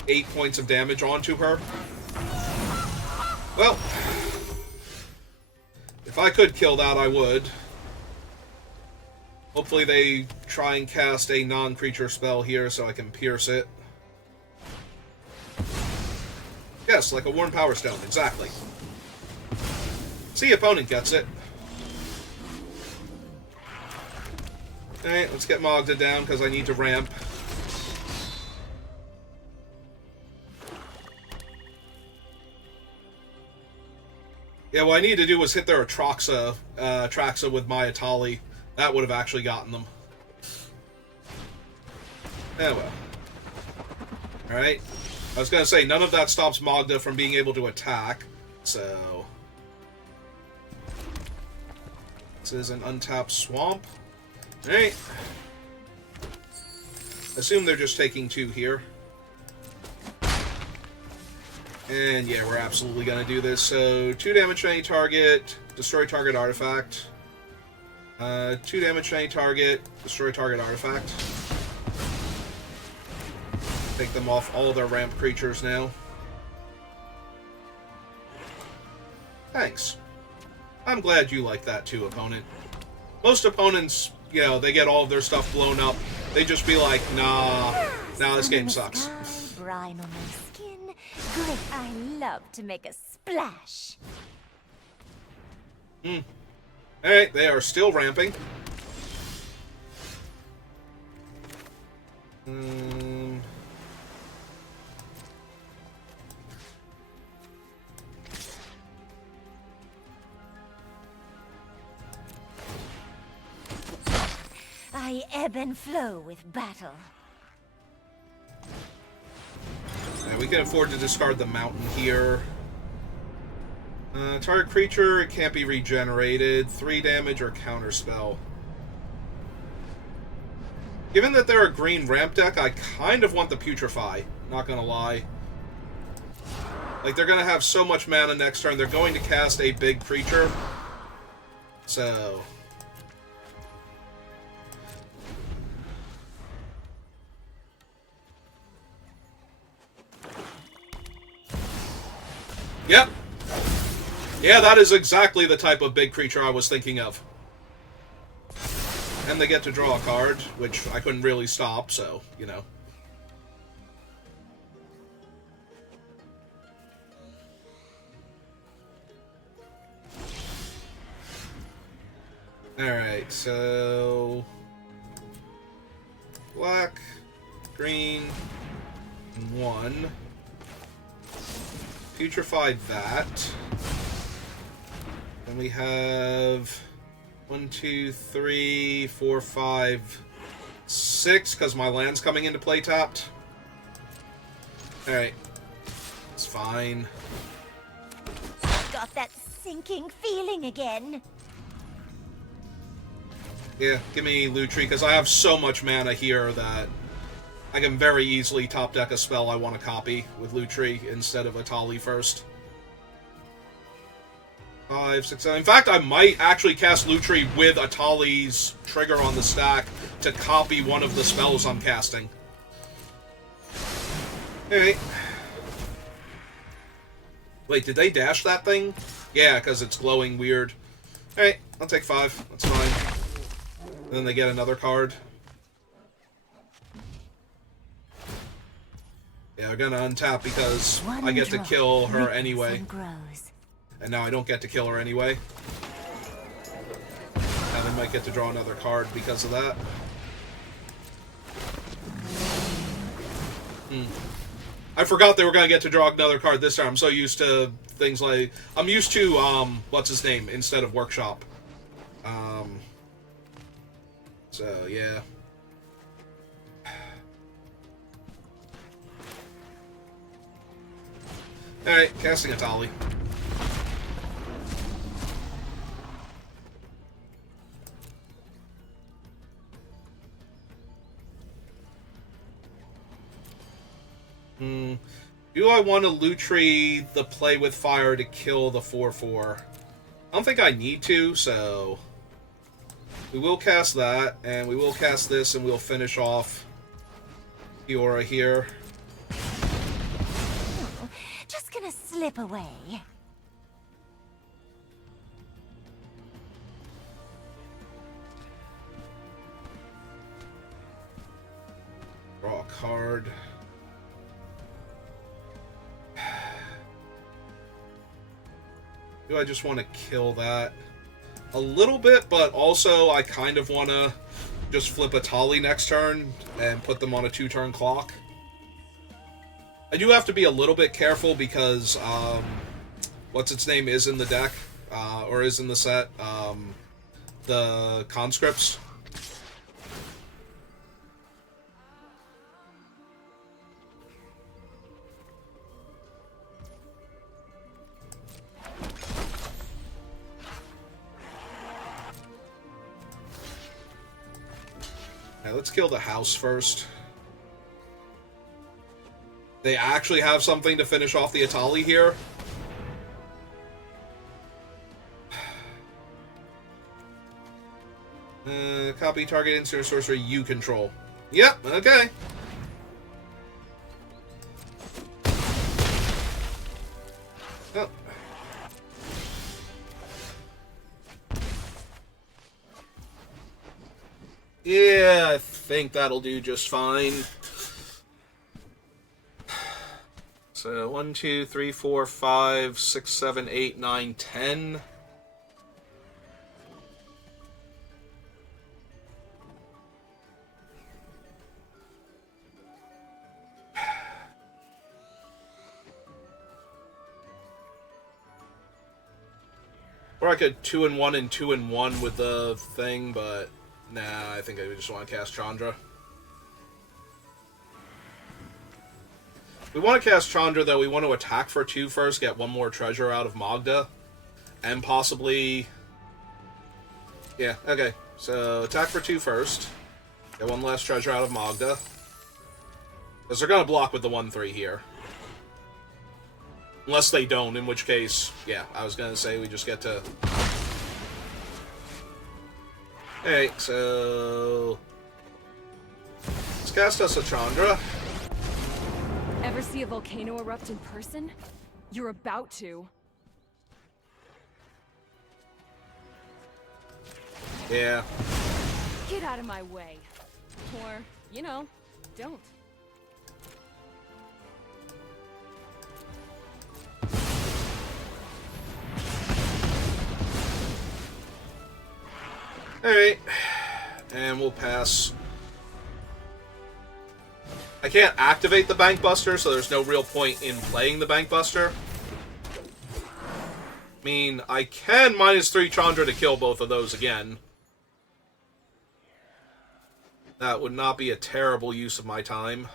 8 points of damage onto her. Well, if I could kill that, I would. Hopefully they try and cast a non-creature spell here so I can pierce it. Yes, like a Worn Power Stone, exactly. See, opponent gets it. Alright, let's get Magda down because I need to ramp. Yeah, what I need to do was hit their Atraxa with my Atali. That would have actually gotten them. Oh well. Alright. I was going to say, none of that stops Magda from being able to attack, so... This is an untapped swamp. Alright. Assume they're just taking 2 here. And yeah, we're absolutely going to do this. So, 2 damage to any target, destroy target artifact. 2 damage to any target, destroy target artifact. Take them off all their ramp creatures now. Thanks. I'm glad you like that too, opponent. Most opponents, you know, they get all of their stuff blown up. They just be like, nah, this game sucks. Brine on my skin. Great, I love to make a splash. Alright, they are still ramping. I ebb and flow with battle. Yeah, we can afford to discard the mountain here. Target creature, it can't be regenerated. 3 damage or counterspell. Given that they're a green ramp deck, I kind of want the Putrefy. Not gonna lie. Like, they're gonna have so much mana next turn, they're going to cast a big creature. So... Yep. Yeah, that is exactly the type of big creature I was thinking of. And they get to draw a card, which I couldn't really stop, so, you know. Alright, so... Black, green, and 1. Putrified that. Then we have 1, 2, 3, 4, 5, 6, because my land's coming into play tapped. Alright. It's fine. Got that sinking feeling again. Yeah, give me Lutri, because I have so much mana here that I can very easily top deck a spell I want to copy with Lutri instead of Atali first. 5, 6, 7. In fact, I might actually cast Lutri with Atali's trigger on the stack to copy one of the spells I'm casting. Alright. Wait, did they dash that thing? Yeah, because it's glowing weird. Alright, I'll take 5. That's fine. And then they get another card. Yeah, they're gonna untap because I get to kill her anyway. And now I don't get to kill her anyway. And they might get to draw another card because of that. I forgot they were gonna get to draw another card this time. I'm so used to things like... I'm used to, what's his name, instead of Workshop. So, yeah. Alright, casting Atali. Do I want to Lutri the Play with Fire to kill the 4/4? I don't think I need to, so we will cast that, and we will cast this, and we'll finish off Fiora here. Oh, just gonna slip away. Draw a card. Do I just want to kill that? A little bit, but also I kind of want to just flip a Tali next turn and put them on a 2-turn clock. I do have to be a little bit careful because, what's its name is in the deck, or is in the set, the conscripts. Let's kill the house first. They actually have something to finish off the Atali here. Copy target instant sorcery you control. Yep, okay. Oh. Yeah, I think that'll do just fine. So 1, 2, 3, 4, 5, 6, 7, 8, 9, 10. Or I could 2-1 and 2-1 with the thing, but nah, I think I just want to cast Chandra. We want to cast Chandra, though. We want to attack for 2 first, get 1 more treasure out of Magda, and possibly... Yeah, okay. So, attack for 2 first. Get 1 less treasure out of Magda. Because they're going to block with the 1-3 here. Unless they don't, in which case, yeah, I was going to say we just get to... Hey, so... let's cast us a Chandra. Ever see a volcano erupt in person? You're about to. Yeah. Get out of my way. Or, you know, don't. Alright. And we'll pass. I can't activate the Bank Buster, so there's no real point in playing the Bank Buster. I mean, I can -3 Chandra to kill both of those again. That would not be a terrible use of my time.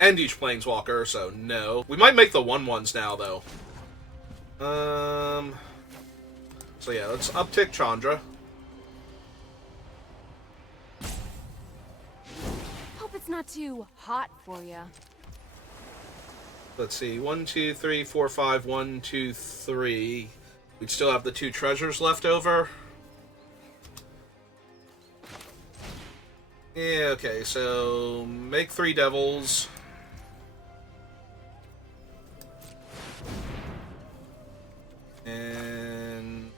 And each Planeswalker, so no. We might make the 1/1s now, though. So yeah, let's uptick Chandra. Hope it's not too hot for ya. Let's see, 1, 2, 3, 4, 5, 1, 2, 3. We'd still have the 2 treasures left over. Yeah, okay, so make 3 devils. And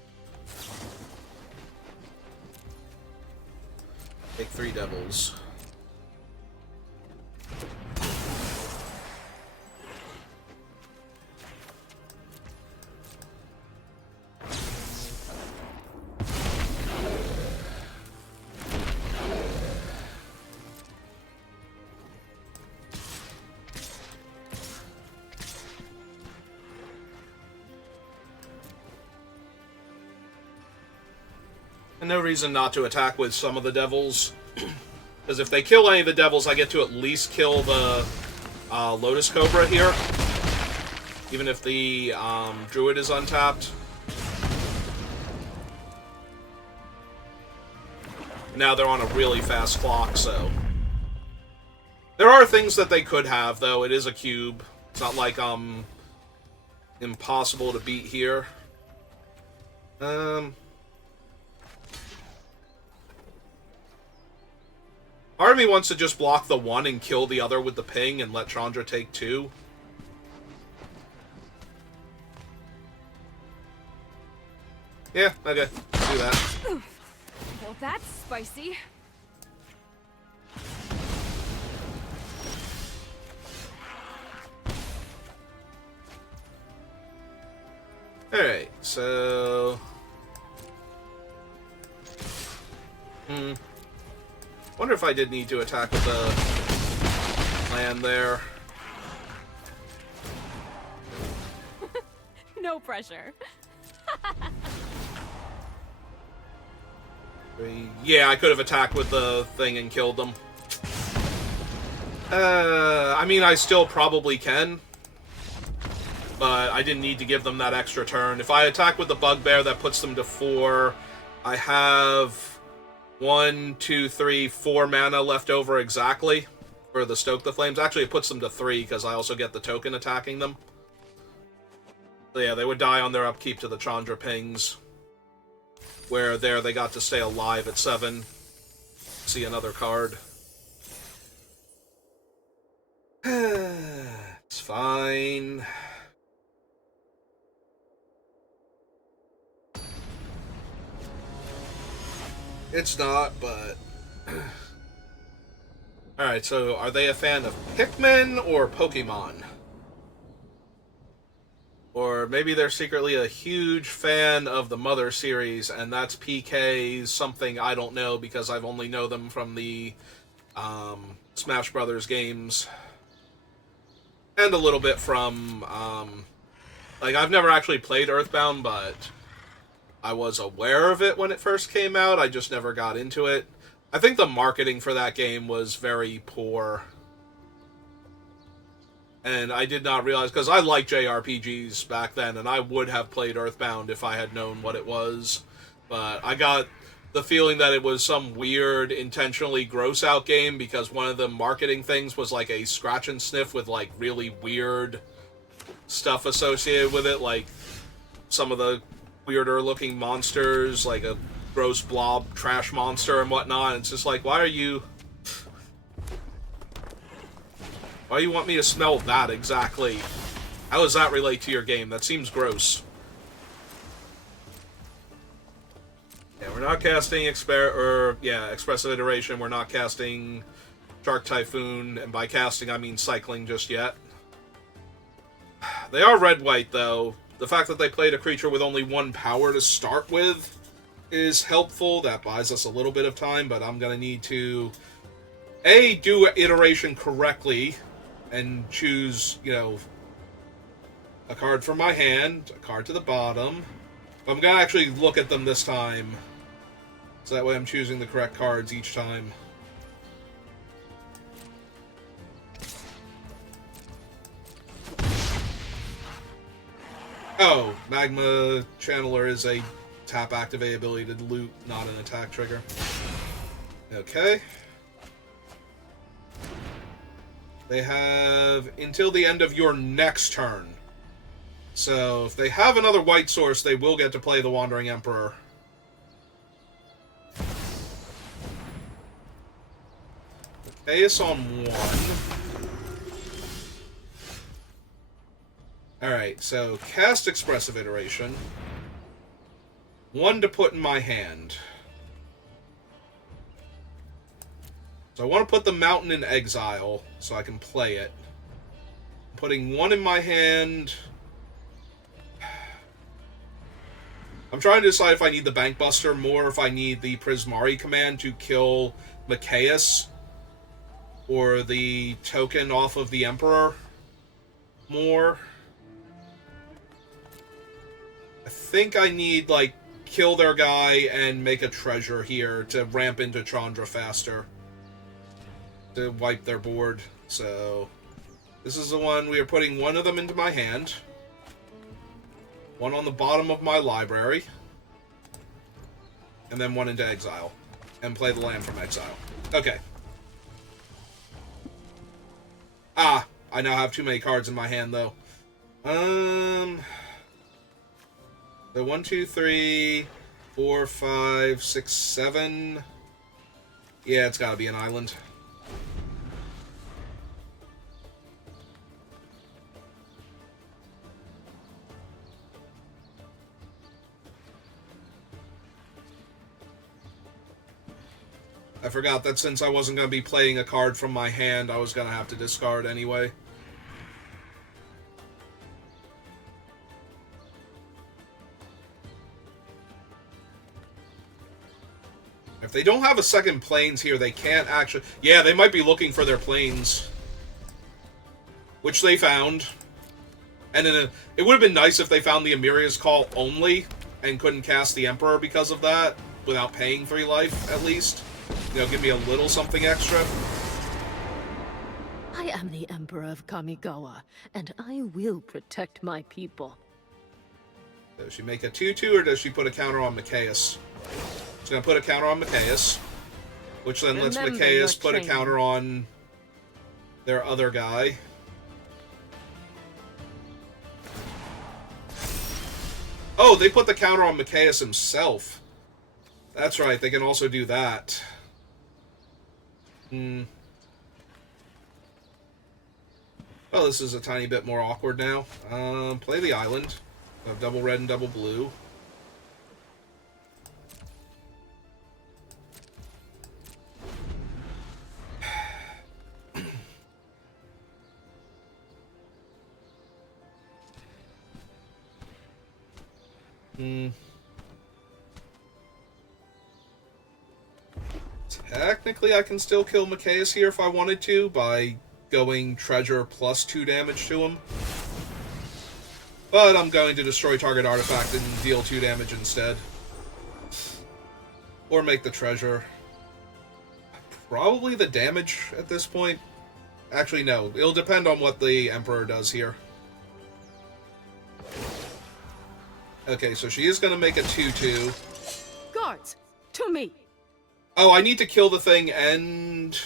take 3 devils. And no reason not to attack with some of the devils. Because if they kill any of the devils, I get to at least kill the Lotus Cobra here. even if the druid is untapped. Now they're on a really fast clock, so... There are things that they could have, though. It is a cube. It's not like, impossible to beat here. Part of me wants to just block the one and kill the other with the ping and let Chandra take 2. Yeah, okay. Do that. Well, that's spicy. Alright, so... Wonder if I did need to attack with the land there. No pressure. Yeah, I could have attacked with the thing and killed them. I mean, I still probably can. But I didn't need to give them that extra turn. If I attack with the Bugbear, that puts them to 4. I have 1, 2, 3, 4 mana left over exactly for the Stoke the Flames. Actually, it puts them to 3 because I also get the token attacking them. So yeah, they would die on their upkeep to the Chandra pings. Where there they got to stay alive at 7. See another card. It's fine. It's not, but... Alright, so are they a fan of Pikmin or Pokemon? Or maybe they're secretly a huge fan of the Mother series, and that's PK something I don't know because I've only know them from the Smash Brothers games. And a little bit from, like, I've never actually played Earthbound, but I was aware of it when it first came out. I just never got into it. I think the marketing for that game was very poor. And I did not realize, because I liked JRPGs back then, and I would have played Earthbound if I had known what it was. But I got the feeling that it was some weird, intentionally gross-out game, because one of the marketing things was like a scratch and sniff with like really weird stuff associated with it, like some of the weirder-looking monsters, like a gross blob trash monster and whatnot. It's just like, why do you want me to smell that exactly? How does that relate to your game? That seems gross. Yeah, we're not casting Expressive Iteration. We're not casting Shark Typhoon, and by casting I mean cycling just yet. They are red-white, though. The fact that they played a creature with only 1 power to start with is helpful. That buys us a little bit of time, but I'm going to need to, A, do iteration correctly, and choose, you know, a card from my hand, a card to the bottom. I'm going to actually look at them this time, so that way I'm choosing the correct cards each time. Oh, Magma Channeler is a tap activate ability to loot, not an attack trigger. Okay. They have until the end of your next turn. So, if they have another white source, they will get to play the Wandering Emperor. Chaos on 1. Alright, so cast Expressive Iteration. 1 to put in my hand. So I want to put the Mountain in exile, so I can play it. I'm putting 1 in my hand. I'm trying to decide if I need the Bankbuster more, or if I need the Prismari command to kill Mikaeus, or the token off of the Emperor more. I think I need, like, kill their guy and make a treasure here to ramp into Chandra faster. To wipe their board. So, this is the one we are putting 1 of them into my hand. one on the bottom of my library, and then one into exile. And play the land from exile. Okay. Ah, I now have too many cards in my hand, though. The 1, 2, 3, 4, 5, 6, 7. Yeah, it's gotta be an island. I forgot that since I wasn't going to be playing a card from my hand, I was going to have to discard anyway. If they don't have a second planes here, they can't actually... Yeah, they might be looking for their planes. Which they found. And then it would have been nice if they found the Emeria's Call only and couldn't cast the Emperor because of that, without paying 3 life, at least. You know, give me a little something extra. I am the Emperor of Kamigawa, and I will protect my people. Does she make a 2/2, or does she put a counter on Mikaeus? She's going to put a counter on Mikaeus, which then lets Remember Mikaeus your put a training. counter on their other guy. Oh, they put the counter on Mikaeus himself. That's right, they can also do that. Well, this is a tiny bit more awkward now. Play the island. Have double red and double blue. Technically, I can still kill Mikaeus here if I wanted to by going treasure plus 2 damage to him. But I'm going to destroy target artifact and deal 2 damage instead. Or make the treasure. Probably the damage at this point. Actually, no. It'll depend on what the Emperor does here. Okay, so she is going to make a 2/2. Guards, to me! Oh, I need to kill the thing and...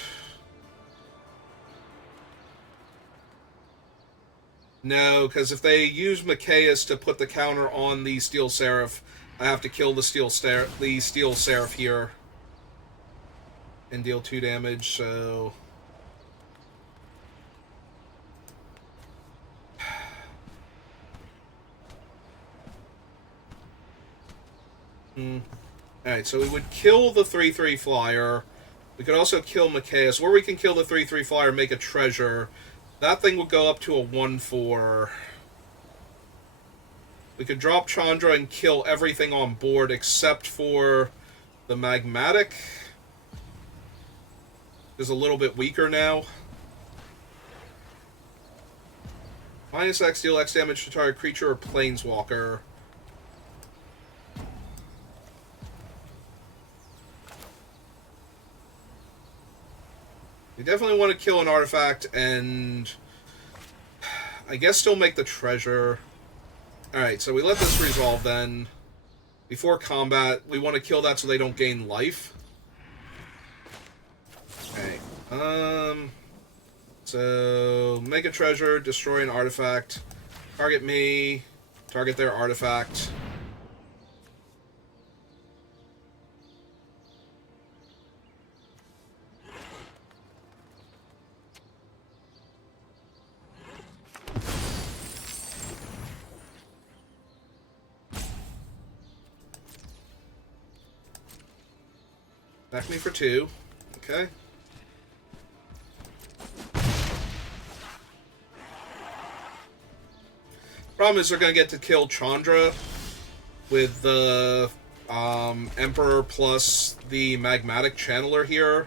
No, because if they use Mikaeus to put the counter on the Steel Seraph, I have to kill the Steel Seraph here. And deal 2 damage, so... Alright, so we would kill the 3/3 flyer. We could also kill Mikaeus, or we can kill the 3/3 flyer and make a treasure. That thing would go up to a 1/4. We could drop Chandra and kill everything on board except for the Magmatic. Is a little bit weaker now. Minus X, deal X damage to target creature or planeswalker. We definitely want to kill an artifact and I guess still make the treasure. Alright, so we let this resolve then. Before combat, we want to kill that so they don't gain life. Okay. So make a treasure, destroy an artifact, target me, target their artifact. Back me for 2. Okay. Problem is they're going to get to kill Chandra with the Emperor plus the Magmatic Channeler here.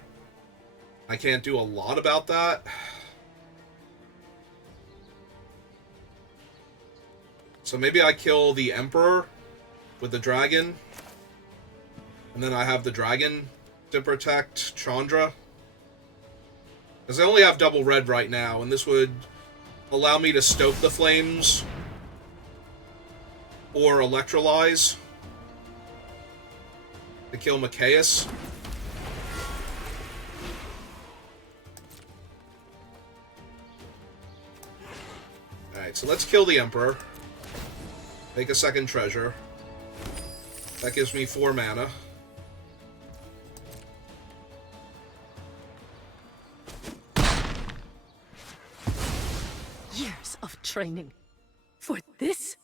I can't do a lot about that. So maybe I kill the Emperor with the dragon. And then I have the dragon to protect Chandra. Because I only have double red right now, and this would allow me to stoke the flames or Electrolyze to kill Machias. Alright, so let's kill the Emperor. Make a second treasure. That gives me 4 mana. Years of training. For this?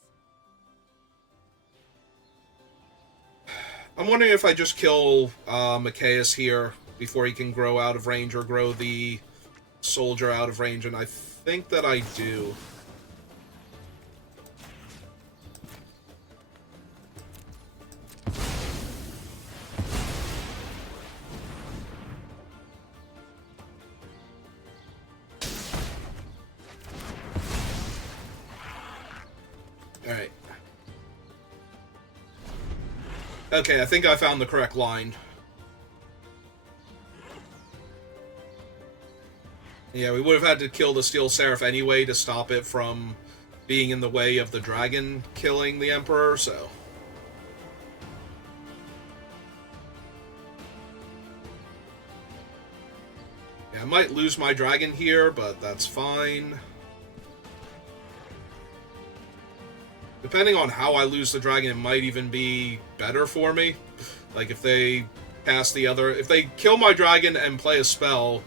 I'm wondering if I just kill Machias here before he can grow out of range or grow the soldier out of range, and I think that I do. Alright. Okay, I think I found the correct line. Yeah, we would have had to kill the Steel Seraph anyway to stop it from being in the way of the dragon killing the Emperor, so... Yeah, I might lose my dragon here, but that's fine. Depending on how I lose the dragon, it might even be better for me. Like, if they cast the other... If they kill my dragon and play a spell,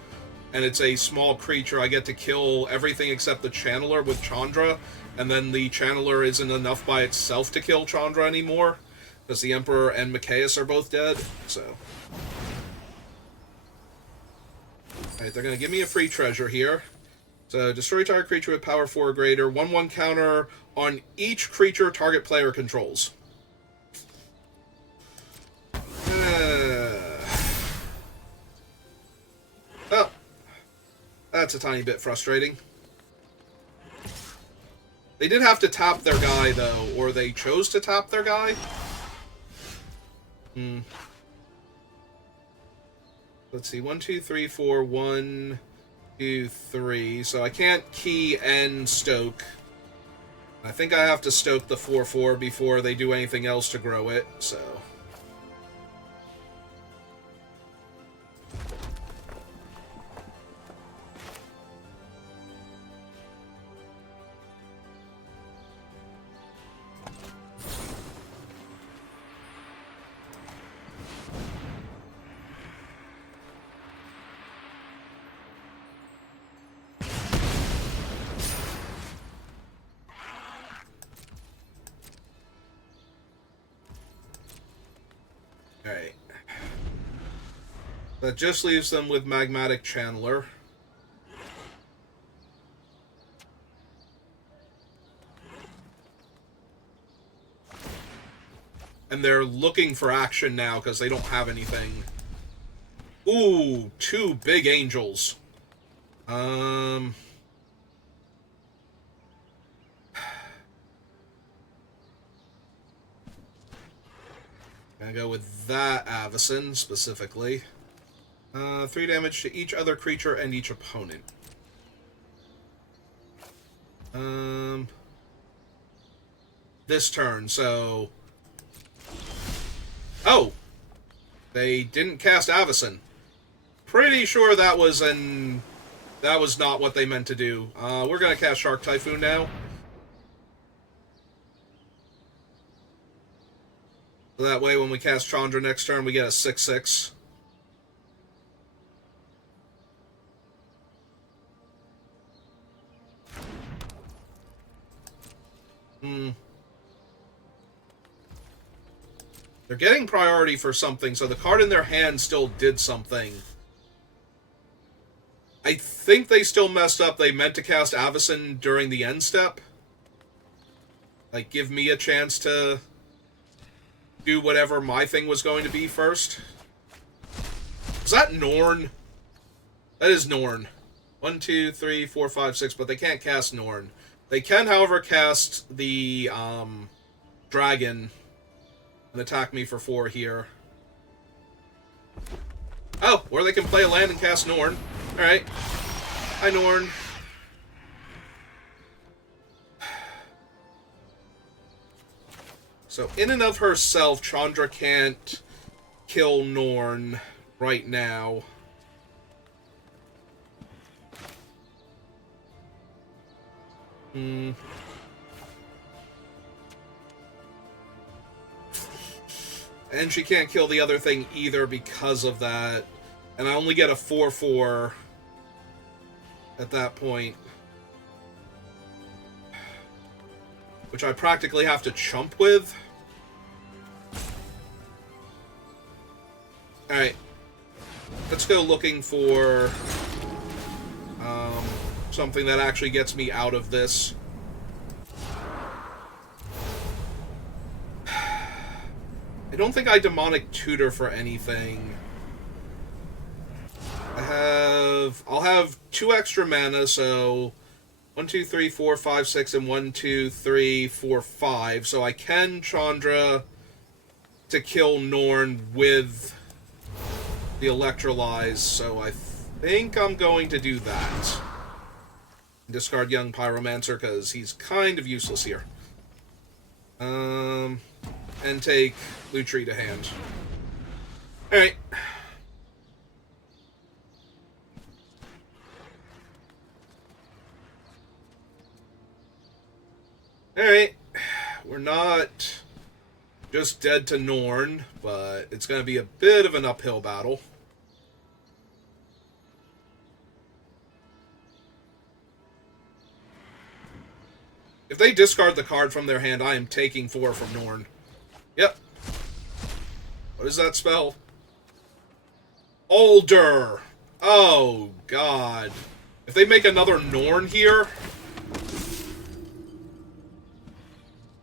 and it's a small creature, I get to kill everything except the Channeler with Chandra, and then the Channeler isn't enough by itself to kill Chandra anymore, because the Emperor and Machias are both dead, so... Alright, they're gonna give me a free treasure here. So, destroy target creature with power 4 or greater, 1/1 counter on each creature target player controls. Oh. That's a tiny bit frustrating. They did have to tap their guy, though, or they chose to tap their guy. Let's see, 1, 2, 3, 4, 1, 2, 3. So I can't key and stoke. I think I have to stoke the 4/4 before they do anything else to grow it, so... Alright. That just leaves them with Magmatic Channeler. And they're looking for action now because they don't have anything. Ooh, 2 big angels. Gonna go with that Avacyn, specifically. 3 damage to each other creature and each opponent. This turn, so... Oh! They didn't cast Avacyn. Pretty sure that was not what they meant to do. We're gonna cast Shark Typhoon now. So that way, when we cast Chandra next turn, we get a 6/6. They're getting priority for something, so the card in their hand still did something. I think they still messed up. They meant to cast Avacyn during the end step. Like, give me a chance to do whatever my thing was going to be first. Is that Norn? That is Norn. 1, 2, 3, 4, 5, 6, but they can't cast Norn. They can, however, cast the dragon and attack me for 4 here. Oh, or they can play a land and cast Norn. Alright. Hi, Norn. So, in and of herself, Chandra can't kill Norn right now. And she can't kill the other thing either because of that. And I only get a 4/4 at that point. Which I practically have to chump with. Alright. Let's go looking for something that actually gets me out of this. I don't think I demonic tutor for anything. I'll have 2 extra mana, so 1, 2, 3, 4, 5, 6, and 1, 2, 3, 4, 5. So I can Chandra to kill Norn with the Electrolyze, so I think I'm going to do that. Discard Young Pyromancer, because he's kind of useless here. And take Lutri to hand. Alright. Alright. We're not just dead to Norn, but it's going to be a bit of an uphill battle. If they discard the card from their hand, I am taking 4 from Norn. Yep. What does that spell? Older! Oh, God. If they make another Norn here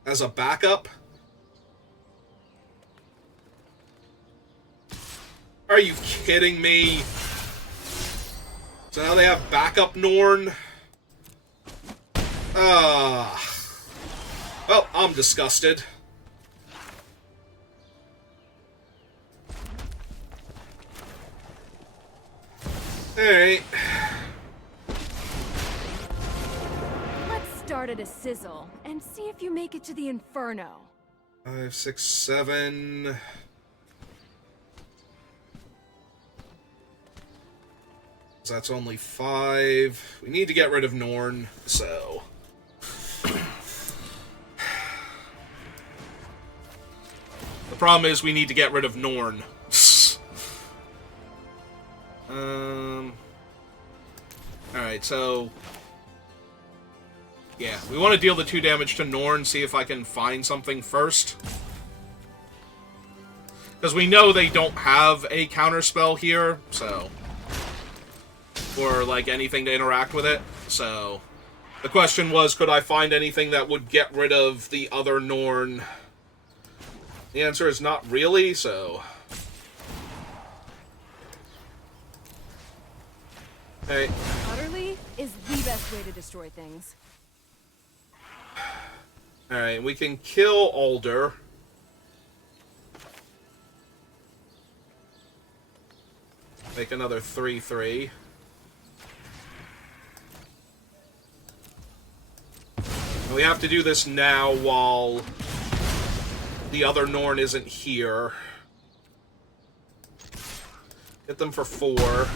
as a backup, are you kidding me? So now they have backup Norn? Well, I'm disgusted. Alright. Let's start at a sizzle and see if you make it to the Inferno. 5, 6, 7. So that's only 5. We need to get rid of Norn, so... The problem is we need to get rid of Norn. Alright, so... Yeah, we want to deal the 2 damage to Norn, see if I can find something first. Because we know they don't have a counterspell here, so... Or, like, anything to interact with it, so... The question was, could I find anything that would get rid of the other Norn? The answer is not really, so... Hey. Utterly is the best way to destroy things. Alright, we can kill Alder. Make another 3/3. And we have to do this now while the other Norn isn't here. Hit them for 4.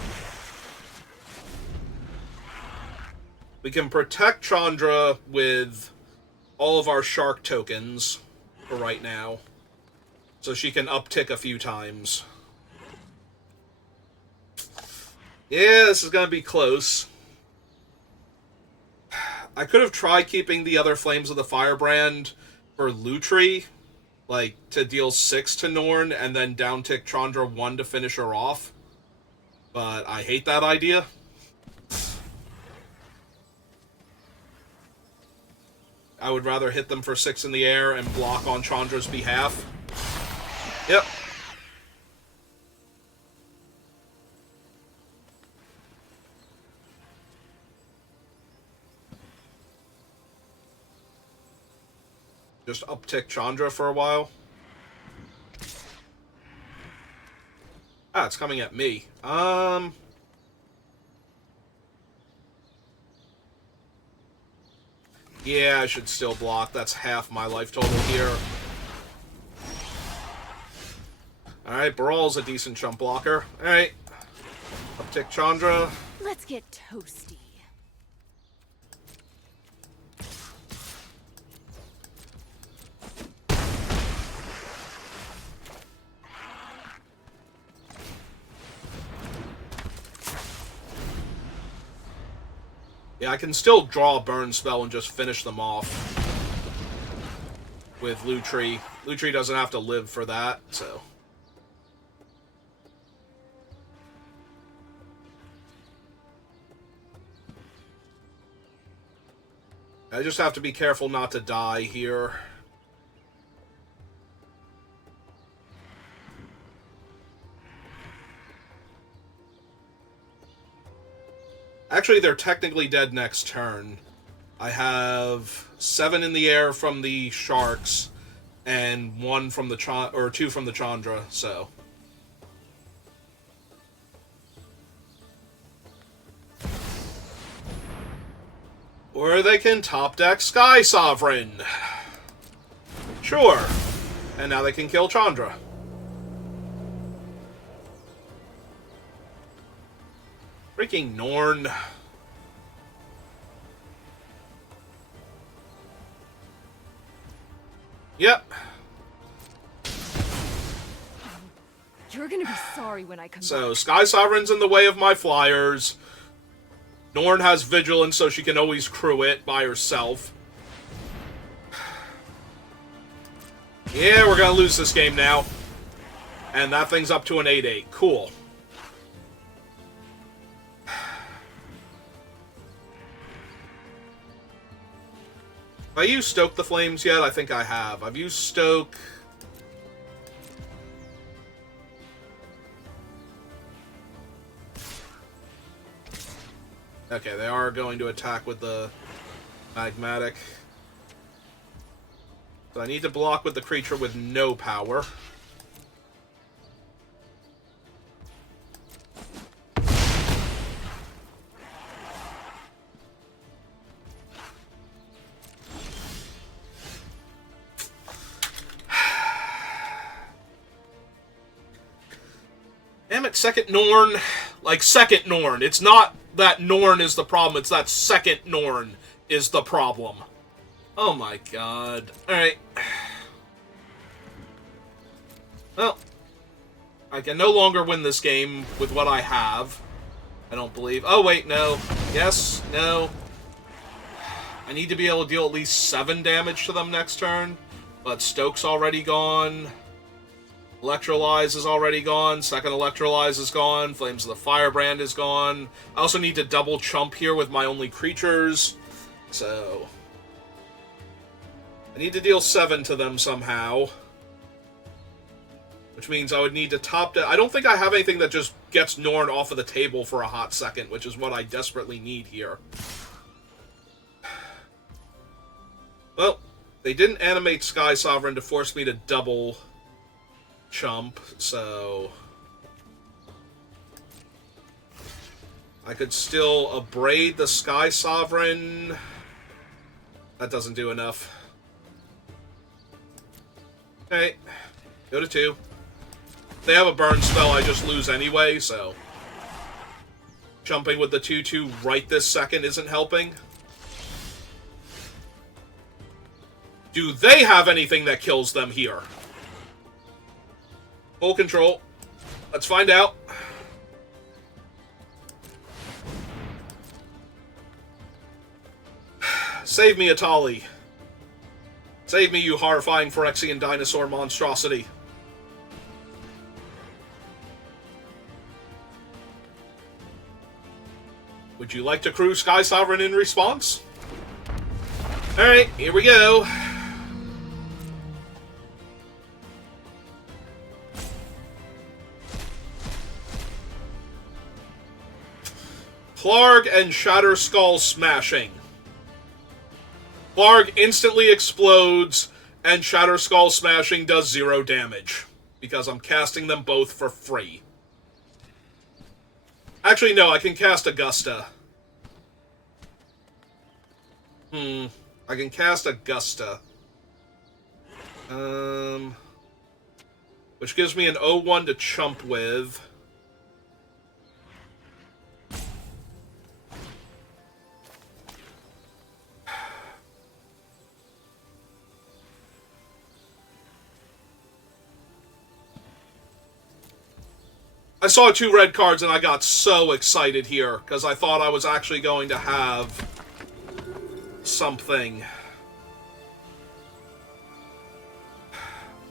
We can protect Chandra with all of our shark tokens for right now. So she can uptick a few times. Yeah, this is going to be close. I could have tried keeping the other Flames of the Firebrand for Lutri, like, to deal 6 to Norn, and then downtick Chandra 1 to finish her off. But I hate that idea. I would rather hit them for 6 in the air and block on Chandra's behalf. Yep. Just uptick Chandra for a while. Ah, it's coming at me. Yeah, I should still block. That's half my life total here. Alright, Brawl's a decent chump blocker. Alright. Uptick Chandra. Let's get toasty. Yeah, I can still draw a burn spell and just finish them off with Lutri. Lutri doesn't have to live for that, so... I just have to be careful not to die here. Actually, they're technically dead next turn. I have 7 in the air from the Sharks, and 1 from the or 2 from the Chandra, so... Or they can top deck Sky Sovereign. Sure. And now they can kill Chandra. Freaking Norn. Yep. You're gonna be sorry when I come So, back. Sky Sovereign's in the way of my flyers. Norn has Vigilance, so she can always crew it by herself. Yeah, we're gonna lose this game now. And that thing's up to an 8-8. Cool. Have I used Stoke the Flames yet? I think I have. I've used Stoke... Okay, they are going to attack with the Magmatic. So I need to block with the creature with no power. Damn it, second Norn. Like, second Norn. It's not that Norn is the problem, it's that second Norn is the problem. Oh my god. Alright. Well, I can no longer win this game with what I have. I don't believe. Oh, wait, no. Yes, no. I need to be able to deal at least 7 damage to them next turn, but Stoke's already gone. Electrolyze is already gone. Second Electrolyze is gone. Flames of the Firebrand is gone. I also need to double chump here with my only creatures. So... I need to deal 7 to them somehow. Which means I would need to top deck... I don't think I have anything that just gets Norn off of the table for a hot second, which is what I desperately need here. Well, they didn't animate Sky Sovereign to force me to double... chump, so I could still abrade the Sky Sovereign. That doesn't do enough. Okay, go to 2. If they have a burn spell, I just lose anyway, so jumping with the 2/2 right this second isn't helping. Do they have anything that kills them here? Full control. Let's find out. Save me, Atali. Save me, you horrifying Phyrexian dinosaur monstrosity. Would you like to crew Sky Sovereign in response? Alright, here we go. Plarg and Shatterskull smashing. Plarg instantly explodes, and Shatterskull smashing does 0 damage. Because I'm casting them both for free. Actually, no, I can cast Augusta. I can cast Augusta. which gives me an 0-1 to chump with. I saw 2 red cards and I got so excited here because I thought I was actually going to have something.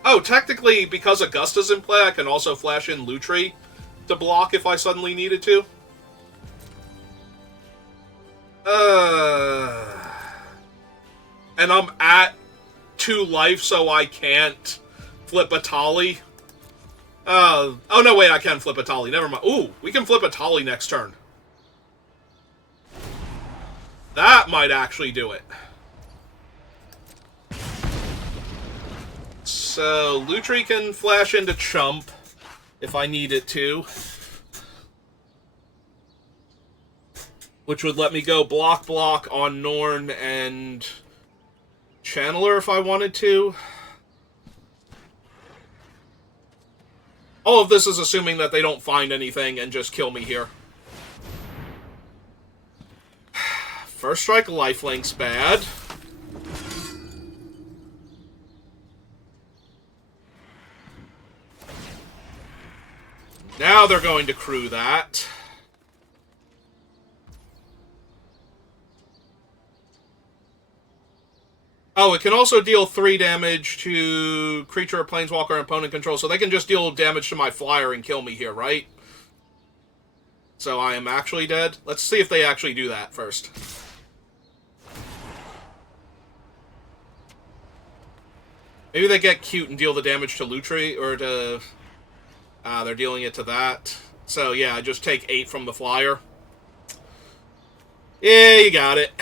Oh, technically, because Augusta's in play, I can also flash in Lutri to block if I suddenly needed to. And I'm at 2 life, so I can't flip a Tali. Oh no, wait, I can flip a Tali. Never mind. Ooh, we can flip a Tali next turn. That might actually do it. So, Lutri can flash into Chump if I need it to. Which would let me go block on Norn and Channeler if I wanted to. All of this is assuming that they don't find anything and just kill me here. First strike lifelink's bad. Now they're going to crew that. Oh, it can also deal 3 damage to creature or planeswalker and opponent control, so they can just deal damage to my flyer and kill me here, right? So I am actually dead. Let's see if they actually do that first. Maybe they get cute and deal the damage to Lutri, or to... they're dealing it to that. So yeah, I just take 8 from the flyer. Yeah, you got it.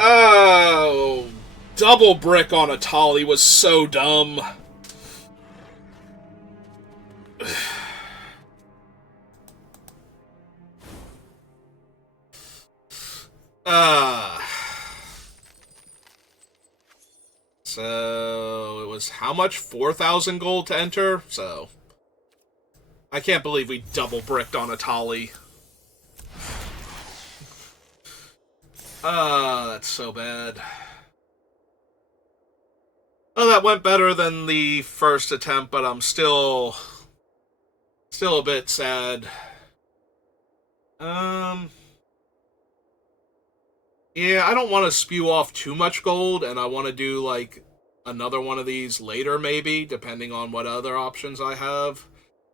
Oh, double brick on a Tali was so dumb. So, it was how much? 4,000 gold to enter? So, I can't believe we double bricked on a Tali. That's so bad. Oh, that went better than the first attempt, but I'm still a bit sad. Yeah, I don't want to spew off too much gold, and I want to do, like, another one of these later, maybe, depending on what other options I have.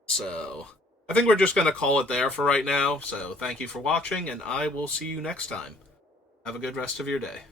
So, I think we're just going to call it there for right now. So, thank you for watching, and I will see you next time. Have a good rest of your day.